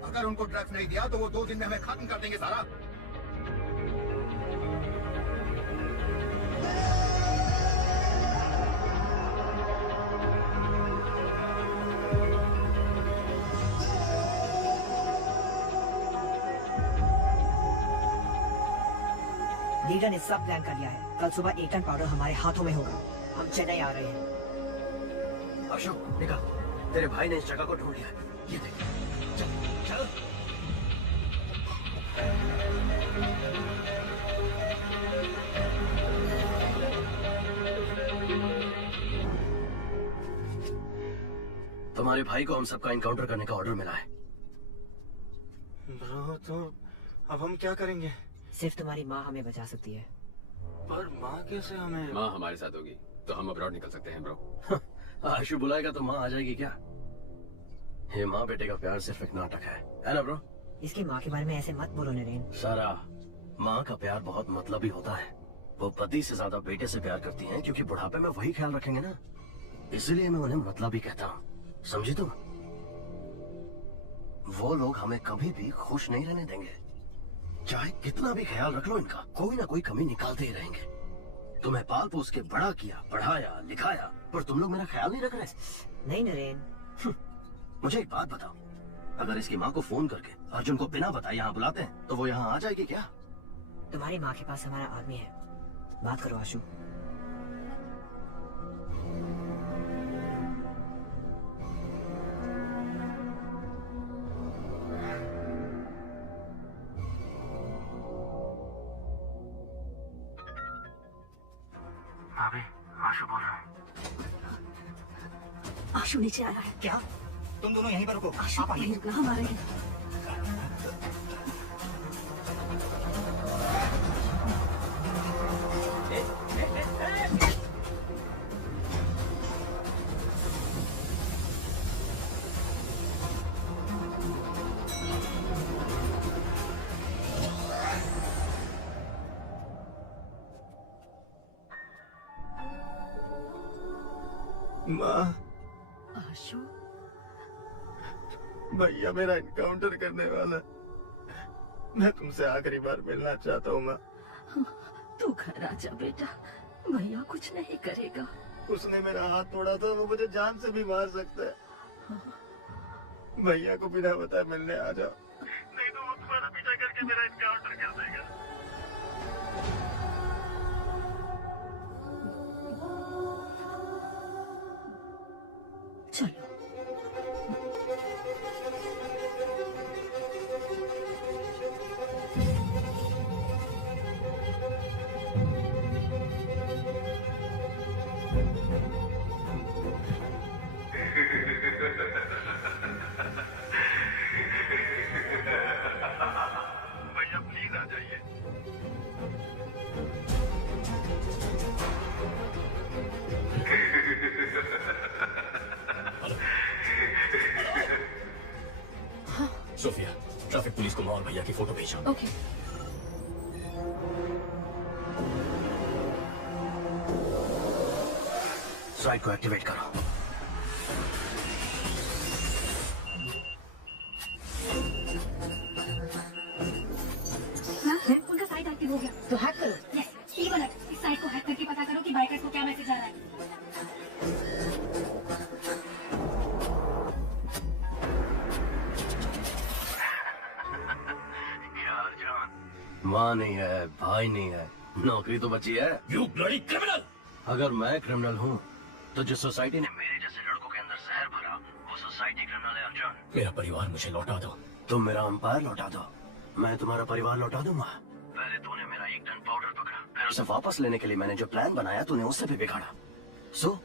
अगर उनको ड्रग्स नहीं दिया तो वो 2 दिन में हमें खत्म कर देंगे। सारा, लीडर ने सब प्लान कर लिया है। कल सुबह 1 टन पाउडर हमारे हाथों में होगा। हम चेन्नई आ रहे हैं। अशोक, निकल। तेरे भाई ने इस जगह को ढूंढ लिया है। ये देख। चल, चल। तुम्हारे भाई को हम सबका इनकाउंटर करने का ऑर्डर मिला है। ब्रो, तो अब हम क्या करेंगे? सिर्फ तुम्हारी माँ हमें बचा सकती है। पर माँ कैसे हमें? माँ हमारे साथ होगी तो हम अब्रॉड निकल सकते हैं ब्रो। आशु बुलाएगा तो माँ आ जाएगी क्या? ये माँ बेटे का प्यार सिर्फ एक नाटक है ना ब्रो? इसकी माँ के बारे में ऐसे मत बोलो नरेन। सारा, माँ का प्यार बहुत मतलबी होता है। वो पति से ज्यादा बेटे से प्यार करती हैं क्योंकि बुढ़ापे में वही ख्याल रखेंगे ना। इसलिए मैं उन्हें मतलबी कहता हूँ, समझी तुम? वो लोग हमें कभी भी खुश नहीं रहने देंगे। चाहे कितना भी ख्याल रख लो इनका, कोई ना कोई कमी निकालते ही रहेंगे। तुम्हें पाल पोस के बड़ा किया, पढ़ाया, लिखाया, पर तुम लोग मेरा ख्याल नहीं रख रहे। नहीं नरेन। मुझे एक बात बताओ, अगर इसकी माँ को फोन करके अर्जुन को बिना बताए यहाँ बुलाते हैं तो वो यहाँ आ जाएगी क्या? तुम्हारी माँ के पास हमारा आदमी है, बात करो आशु। भाभी, आशु बोल रहा है। आशु नीचे आ रहा है। क्या? तुम दोनों यहीं पर रुको। आशु आप आइए। हम आ रहे हैं। माँ, आशु, भैया मेरा इनकाउंटर करने वाला। मैं तुमसे आखिरी बार मिलना चाहता हूँ माँ। तू घर आजा बेटा, भैया कुछ नहीं करेगा। उसने मेरा हाथ तोड़ा था, वो मुझे जान से भी मार सकता है। भैया को बिना बताए मिलने आ जाओ, नहीं तो वो तुम्हारा पीछा करके मेरा इनकाउंटर कर देगा। चलो। भैया प्लीज आ जाइए। सोफिया, ट्रैफिक पुलिस को मार भैया की फोटो भेजो। ओके। साइट को एक्टिवेट करो। उनका साइट एक्टिव हो गया तो हैक करो। यस, ये वाला इस साइट को हैक करके पता करो कि बाइकर्स को क्या मैसेज आ रहा है। माँ नहीं है, भाई नहीं है, नौकरी तो बची है। You bloody criminal! अगर मैं क्रिमिनल हूँ तो जिस सोसाइटी ने मेरे जैसे लड़कों के अंदर जहर भरा, वो सोसाइटी क्रिमिनल है अर्जुन। मेरा परिवार मुझे लौटा दो। तुम मेरा अंपायर लौटा दो, मैं तुम्हारा परिवार लौटा दूंगा। पहले तूने मेरा 1 टन पाउडर पकड़ा, फिर उसे वापस लेने के लिए मैंने जो प्लान बनाया तूने उससे भी बिगाड़ा। सो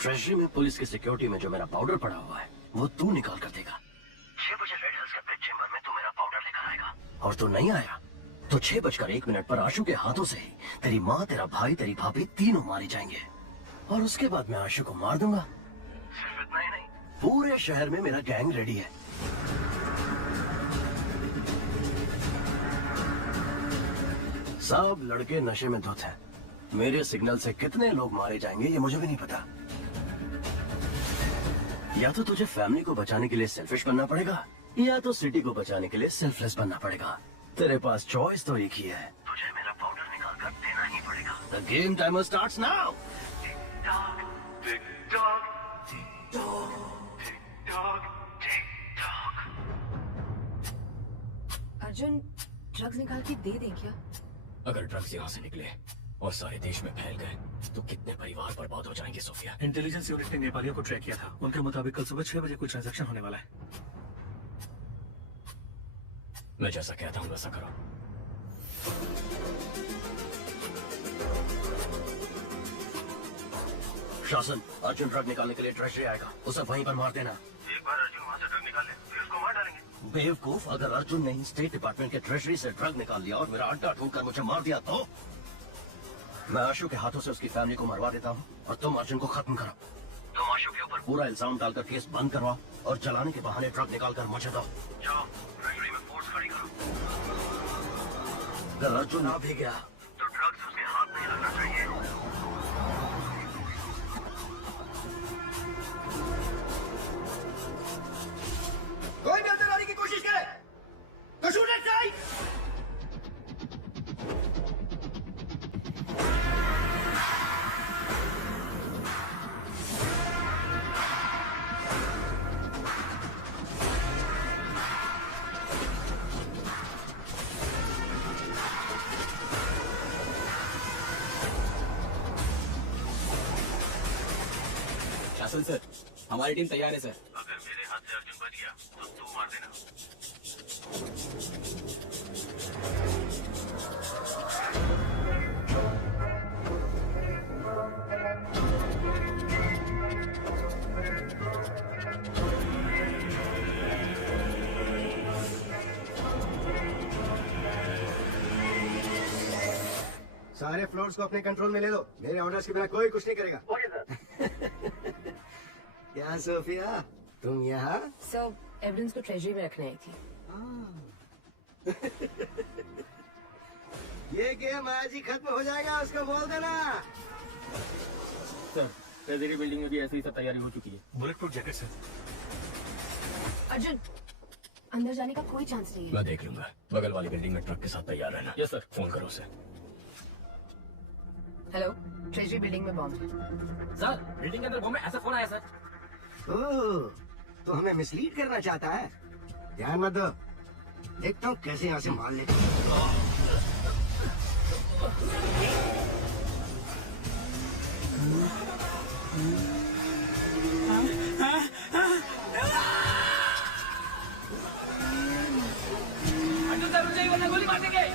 ट्रेजरी में पुलिस की सिक्योरिटी में जो मेरा पाउडर पड़ा हुआ है वो तू निकाल कर देगा। 6 बजे रेड हिल्स के बेड चेम्बर में तू मेरा पाउडर लेकर आएगा, और तू नहीं आया तो 6:01 पर आशु के हाथों से ही तेरी माँ, तेरा भाई, तेरी भाभी तीनों मारे जाएंगे, और उसके बाद मैं आशु को मार दूंगा। सिर्फ इतना ही नहीं, पूरे शहर में मेरा गैंग रेडी है। सब लड़के नशे में धुत हैं। मेरे सिग्नल से कितने लोग मारे जाएंगे ये मुझे भी नहीं पता। या तो तुझे फैमिली को बचाने के लिए सेल्फिश बनना पड़ेगा, या तो सिटी को बचाने के लिए सेल्फलेस बनना पड़ेगा। तेरे पास चॉइस तो एक ही है, तुझे मेरा पाउडर निकाल कर देना ही पड़ेगा। The game timer starts now. Arjun, drugs निकाल के दे दें क्या? अगर ड्रग्स यहाँ से निकले और सारे देश में फैल गए तो कितने परिवार बर्बाद हो जाएंगे सोफिया। इंटेलिजेंस यूनिट ने नेपालियों को ट्रैक किया था। उनके मुताबिक कल सुबह 6 बजे कोई ट्रांजैक्शन होने वाला है। मैं जैसा कहता हूँ वैसा करो। शासन, अर्जुन ड्रग निकालने के लिए ट्रेजरी आएगा, उसे वहीं पर मार देना। एक बार अर्जुन वहाँ से ड्रग निकाल ले, फिर उसको मार डालेंगे। बेवकूफ, अगर अर्जुन ने स्टेट डिपार्टमेंट के ट्रेजरी से ड्रग निकाल लिया और मेरा अड्डा ढूंढकर मुझे मार दिया तो मैं आशु के हाथों से उसकी फैमिली को मरवा देता हूँ और तुम अर्जुन को खत्म करो। तुम आशु के ऊपर पूरा इल्जाम डालकर केस बंद करवाओ और चलाने के बहाने ड्रग निकाल कर मुझे दो। जाओ, ट्रेजरी में फोर्स खड़ी करो। अगर अर्जुन आ भी गया तो ड्रग्स उसके हाथ नहीं लगना चाहिए। कोई भी अंदर आने की कोशिश करे तो शूट एट साइड। शासन सर, हमारी टीम तैयार है सर। अगर मेरे हाथ से अर्जुन बच गया तो तू मार देना। सारे फ्लोर्स को अपने कंट्रोल में ले लो। मेरे ऑर्डर्स के बिना कोई कुछ नहीं करेगा। क्या सोफिया, तुम यहाँ? सब एविडेंस को ट्रेजरी में रखने आई थी। ये गेम आज ही खत्म हो जाएगा, उसको बोल देना। सर, ट्रेजरी बिल्डिंग में भी ऐसी ही सब तैयारी हो चुकी है। Bullet proof jacket sir. Arjun, अंदर जाने का कोई चांस नहीं है। मैं देख लूंगा। बगल वाली बिल्डिंग में ट्रक के साथ तैयार रहना। Yes sir. फोन करो उसे। हेलो, ट्रेजरी बिल्डिंग में बॉम्ब है। सर, बिल्डिंग के अंदर बॉम्ब है, ऐसा फोन आया सर। ओह, तो हमें मिसलीड करना चाहता है। ध्यान मत दो, देखता हूँ कैसे यहाँ से मार लेता हूँ। अर्जुन सर, रुक जाइए वरना गोली मार देंगे।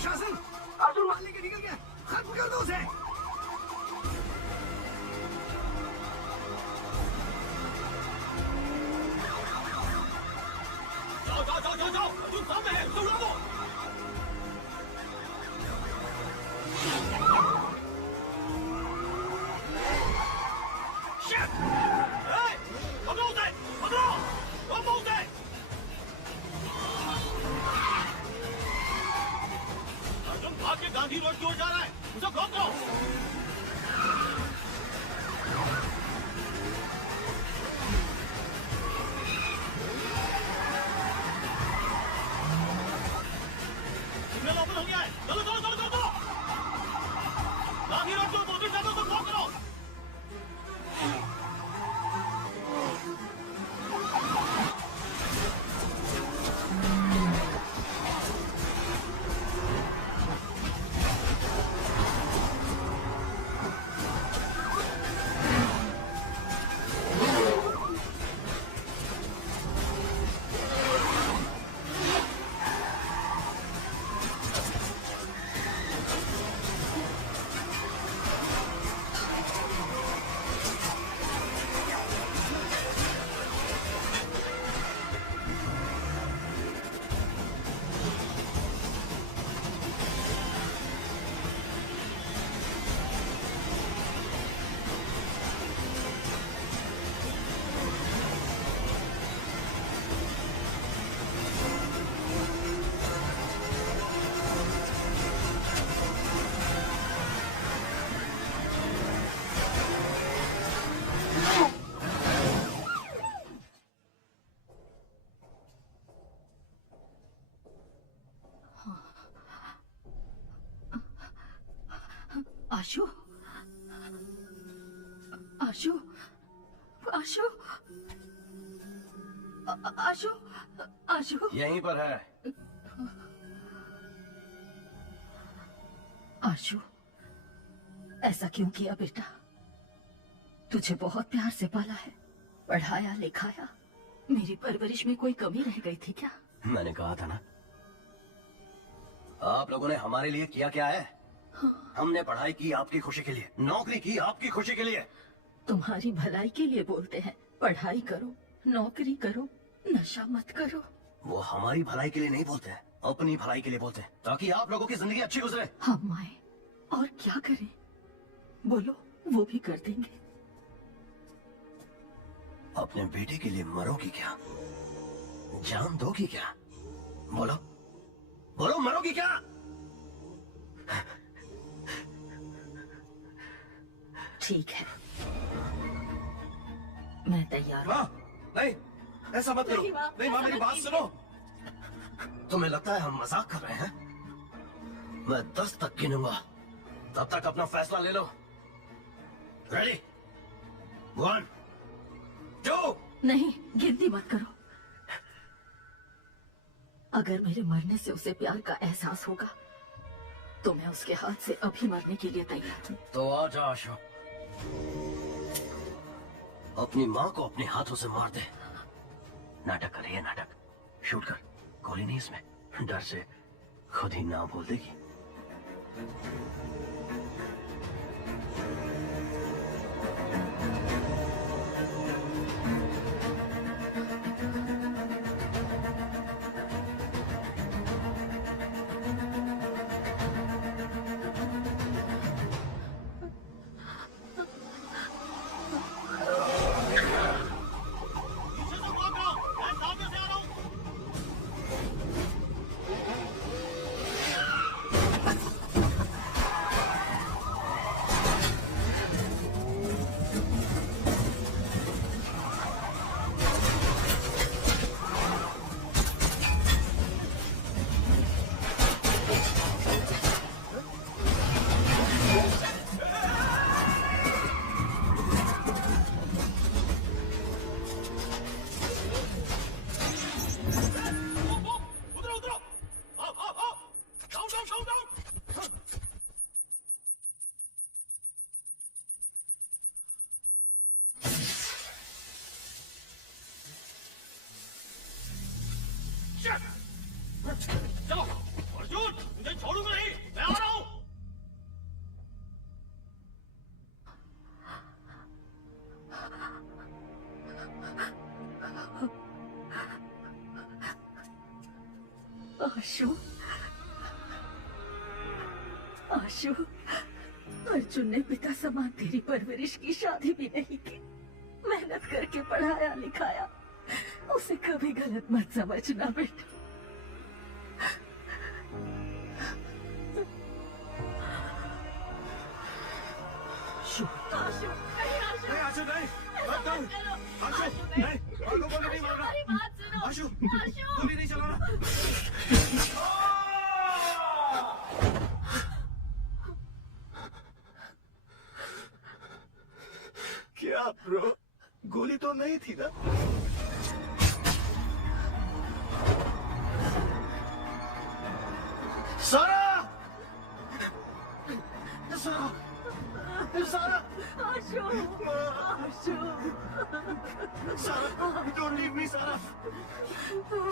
शासन, अर्जुन मार लेके निकल गया। खत्म कर दो उसे। जाओ जाओ जाओ जाओ जाओ, अर्जुन सामने है, उसे उड़ा दो। Shit! Hey! पकड़ो उसे! पकड़ो! रोको उसे! अर्जुन भाग के गांधी रोड की ओर जा रहा है, उसे रोको! सिग्नल ओपन हो गया है, चलो चलो चलो चलो! गांधी रोड को मोटर साइकिल को ब्लॉक करो! आशु, आशु, आशु, आशु, आशु। यहीं पर है। आशु, ऐसा क्यों किया बेटा? तुझे बहुत प्यार से पाला है, पढ़ाया लिखाया। मेरी परवरिश में कोई कमी रह गई थी क्या? मैंने कहा था ना, आप लोगों ने हमारे लिए किया क्या है? हमने पढ़ाई की आपकी खुशी के लिए, नौकरी की आपकी खुशी के लिए। तुम्हारी भलाई के लिए बोलते हैं, पढ़ाई करो, नौकरी करो, नशा मत करो। वो हमारी भलाई के लिए नहीं बोलते हैं, अपनी भलाई के लिए बोलते हैं, ताकि आप लोगों की जिंदगी अच्छी गुजरे। हम आए और क्या करें? बोलो, वो भी कर देंगे। अपने बेटे के लिए मरोगी क्या? जान दोगी क्या? बोलो बोलो, मरोगी क्या? ठीक है, मैं तैयार हूँ। नहीं, ऐसा मत करो। नहीं माँ, मेरी बात सुनो। तुम्हें लगता है हम मजाक कर रहे हैं? मैं 10 तक गिनूंगा, तब तक अपना फैसला ले लो। रेडी? 1 2। नहीं, गिनती मत करो। अगर मेरे मरने से उसे प्यार का एहसास होगा तो मैं उसके हाथ से अभी मरने के लिए तैयार हूँ। तो आ जा आशु, अपनी माँ को अपने हाथों से मार दे। नाटक कर रही है, नाटक। शूट कर, गोली नहीं इसमें। डर से खुद ही ना बोल देगी। चलो अर्जुन, मुझे छोड़ूंगा नहीं, मैं आ रहा हूँ। आशु, आशु, अर्जुन ने पिता समान तेरी परवरिश की, शादी भी नहीं की, मेहनत करके पढ़ाया लिखाया। उसे कभी गलत मत समझना बेटा। आशु, नहीं आशु, नहीं, मत करो। आशु, नहीं, आशु गोली नहीं मारना। आशु, गोली नहीं चलाना। क्या ब्रो, गोली तो नहीं थी ना? सारा, सारा, सारा, आशु, आशु, सारा, don't leave me, सारा,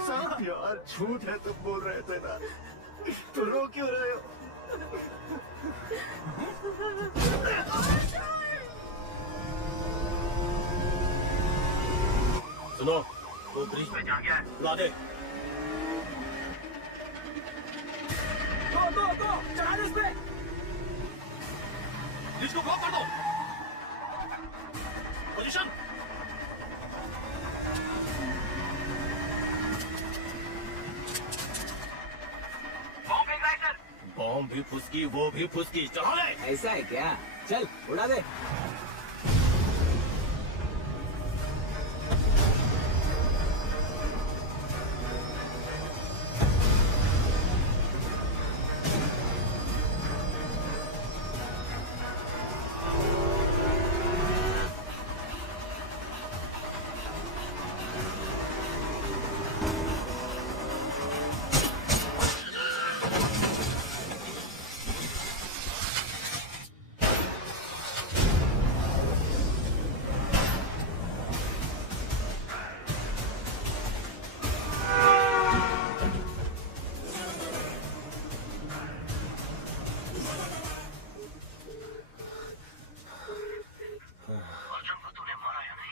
सारा, यार झूठ है तुम बोल रहे थे ना, तो रो क्यों रहे हो? सुनो, वो ब्रिज पे जा गया है, उड़ा दे। गो, चढ़ा दे इस पे। ब्रिज को ब्लॉक कर दो। पोजीशन। बॉम्ब भी फुसकी, वो भी फुसकी, चढ़ा ले। ऐसा है क्या? चल उड़ा दे।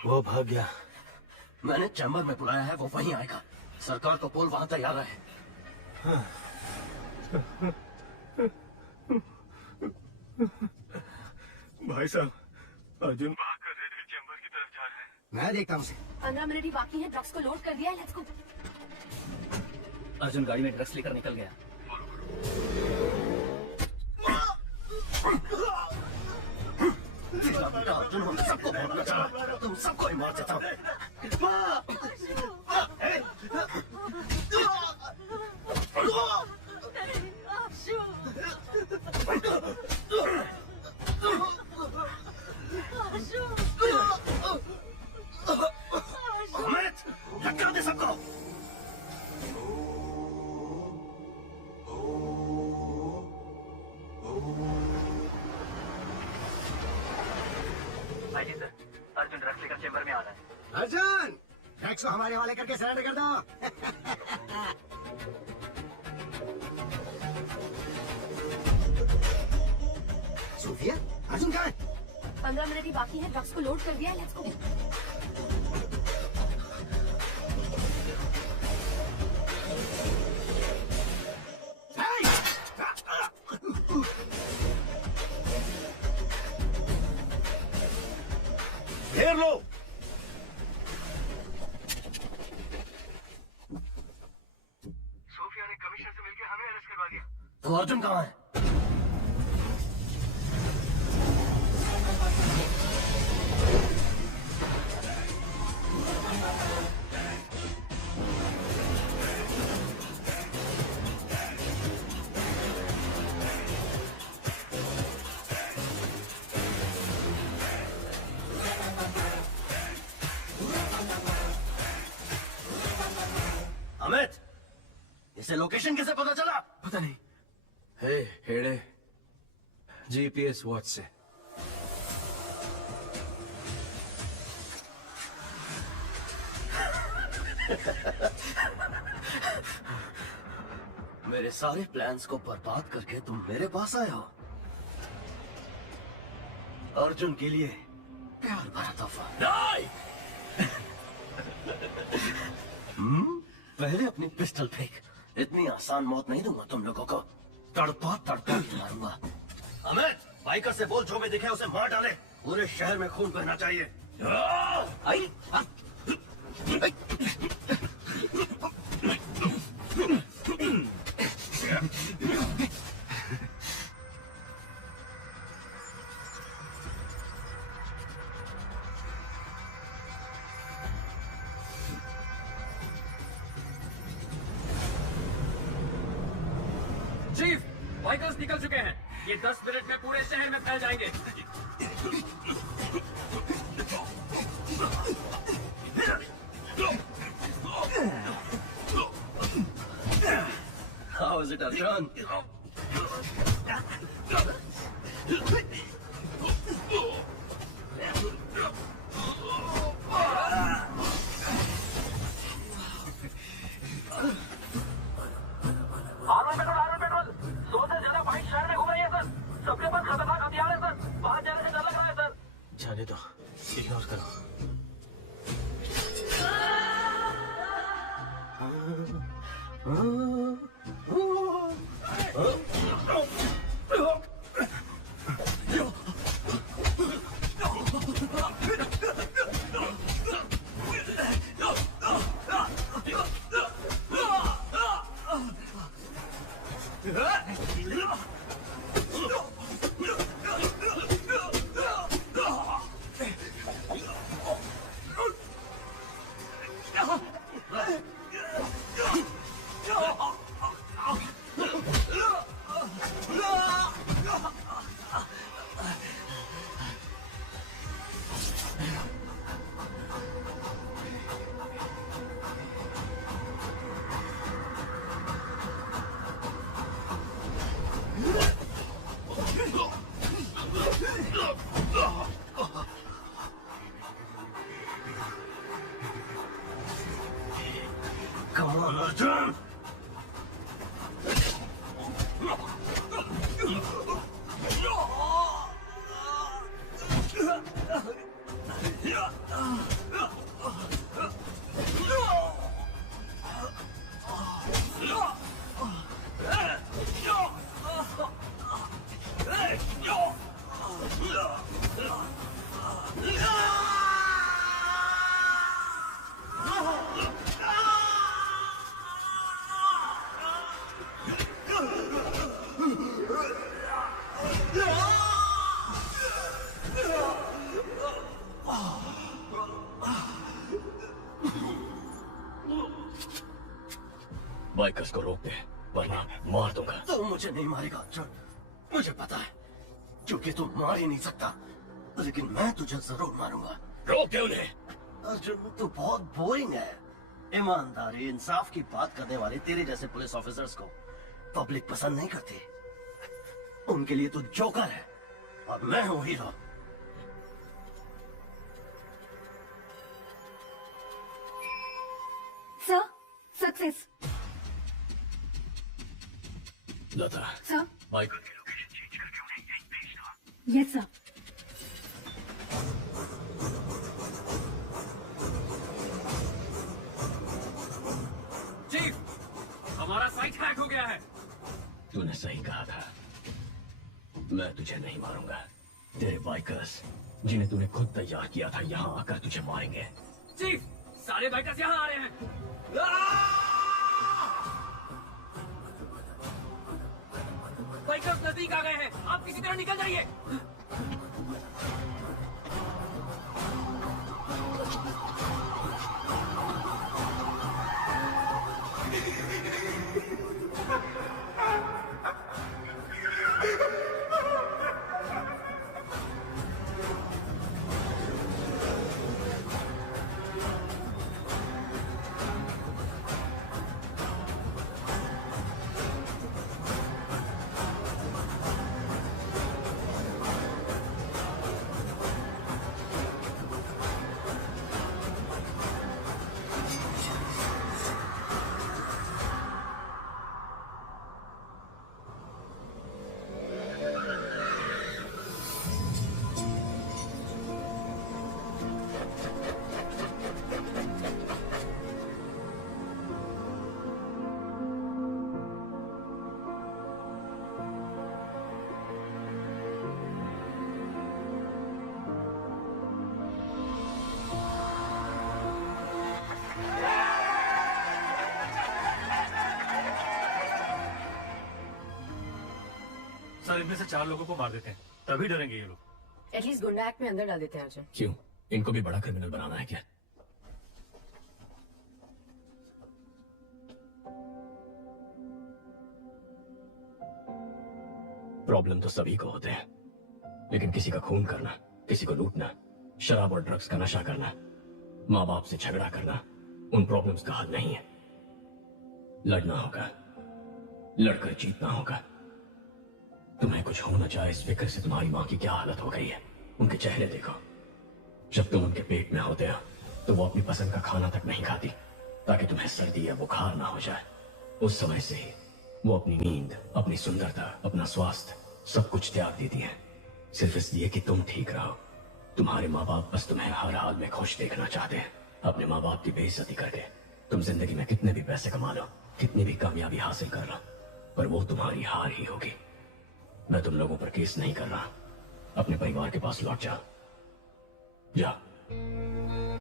वो भाग गया। मैंने चैम्बर में बुलाया है, वो वहीं आएगा। सरकार तो पोल वहां तैयार है। भाई साहब, अर्जुन भाग कर रेड हिल चैम्बर की तरफ जा रहे हैं। मैं देखता हूँ उसे। 15 मिनट ही बाकी है, ड्रग्स को लोड कर दिया है, लेट्स गो। अर्जुन गाड़ी में ड्रग्स लेकर निकल गया। बेटा अर्जुन हम सबको मारना चाहा, तुम सबको ही मार देता हूँ। अमित, धक्का दे सबको। भाई जी सर, अर्जुन ड्रग्स लेकर चेंबर में आ रहा है। अर्जुन, ड्रग्स को हमारे हवाले करके सरेंडर कर दो। सोफिया, अर्जुन कहाँ है? 15 मिनट ही बाकी है, ड्रग्स को लोड कर दिया है, लेट्स गो। घेर लो। सोफिया ने कमिश्नर से मिलकर हमें अरेस्ट करवा दिया। तो अर्जुन कहाँ है? अमित, इसे लोकेशन कैसे पता चला? पता नहीं। हे हेड़े, जीपीएस वॉच से। मेरे सारे प्लान्स को बर्बाद करके तुम मेरे पास आए हो। अर्जुन के लिए प्यार भरा तोहफा। पहले अपनी पिस्टल फेंक। इतनी आसान मौत नहीं दूंगा तुम लोगों को, तड़पा तड़पा के मारूंगा। अमित, बाइकर से बोल जो भी दिखे उसे मार डाले। पूरे शहर में खून बहना चाहिए। आई, चीफ, बाइकर्स निकल चुके हैं। ये 10 मिनट में पूरे शहर में फैल जाएंगे। How is it, Arjun? Armour petrol 100 से ज्यादा बाइक शहर में घूम रही है सर। सबके पास खतरनाक हथियार है सर। बाहर जाने से डर लग रहा है सर। जाने दो, इग्नोर करो। Come on, Arjun! बाइकर्स को रोक दे वरना मार दूंगा। तू मुझे नहीं मारेगा अर्जुन, मुझे पता है, क्योंकि तू मार ही नहीं सकता, लेकिन मैं तुझे जरूर मारूंगा। रोक दे उन्हें। अर्जुन तू बहुत बोरिंग है। ईमानदारी इंसाफ की बात करने वाले तेरे जैसे पुलिस ऑफिसर्स को पब्लिक पसंद नहीं करती। उनके लिए तू जोकर है और मैं हूँ hero. Sir, success. Lata, sir. Biker की लोकेशन चेंज करके उन्हें यहीं भेज दो। Yes sir. चीफ, हमारा साइट हैक हो गया है। तूने सही कहा था, मैं तुझे नहीं मारूंगा। तेरे बाइकर्स जिन्हें तूने खुद तैयार किया था यहाँ आकर तुझे मारेंगे। चीफ, सारे बाइकर्स यहाँ आ रहे हैं। बाइकर्स नजदीक आ गए हैं, आप किसी तरह निकल जाइए। सर इनमें से 4 लोगों को मार देते हैं, तभी डरेंगे ये लोग। एटलीस्ट गुंडा एक्ट में अंदर डाल देते हैं अर्जुन। क्यों? इनको भी बड़ा क्रिमिनल बनाना है क्या? प्रॉब्लम तो सभी को होते हैं, लेकिन किसी का खून करना, किसी को लूटना, शराब और ड्रग्स का नशा करना, माँ बाप से झगड़ा करना, उन प्रॉब्लम्स का हल नहीं है। लड़ना होगा, लड़कर जीतना होगा। तुम्हें कुछ हो न जाए इस फिक्र से तुम्हारी माँ की क्या हालत हो गई है। उनके चेहरे देखो, जब तुम उनके पेट में होते हो तो वो अपनी पसंद का खाना तक नहीं खाती ताकि तुम्हें सर्दी या बुखार ना हो जाए। उस समय से ही वो अपनी नींद, अपनी सुंदरता, अपना स्वास्थ्य सब कुछ त्याग देती है, सिर्फ इसलिए कि तुम ठीक रहो। तुम्हारे माँ बाप बस तुम्हें हर हाल में खुश देखना चाहते हैं। अपने माँ बाप की बेइज्जती करके तुम जिंदगी में कितने भी पैसे कमा लो, कितनी भी कामयाबी हासिल कर लो, पर वो तुम्हारी हार ही होगी। मैं तुम लोगों पर केस नहीं कर रहा, अपने परिवार के पास लौट जाओ। जा।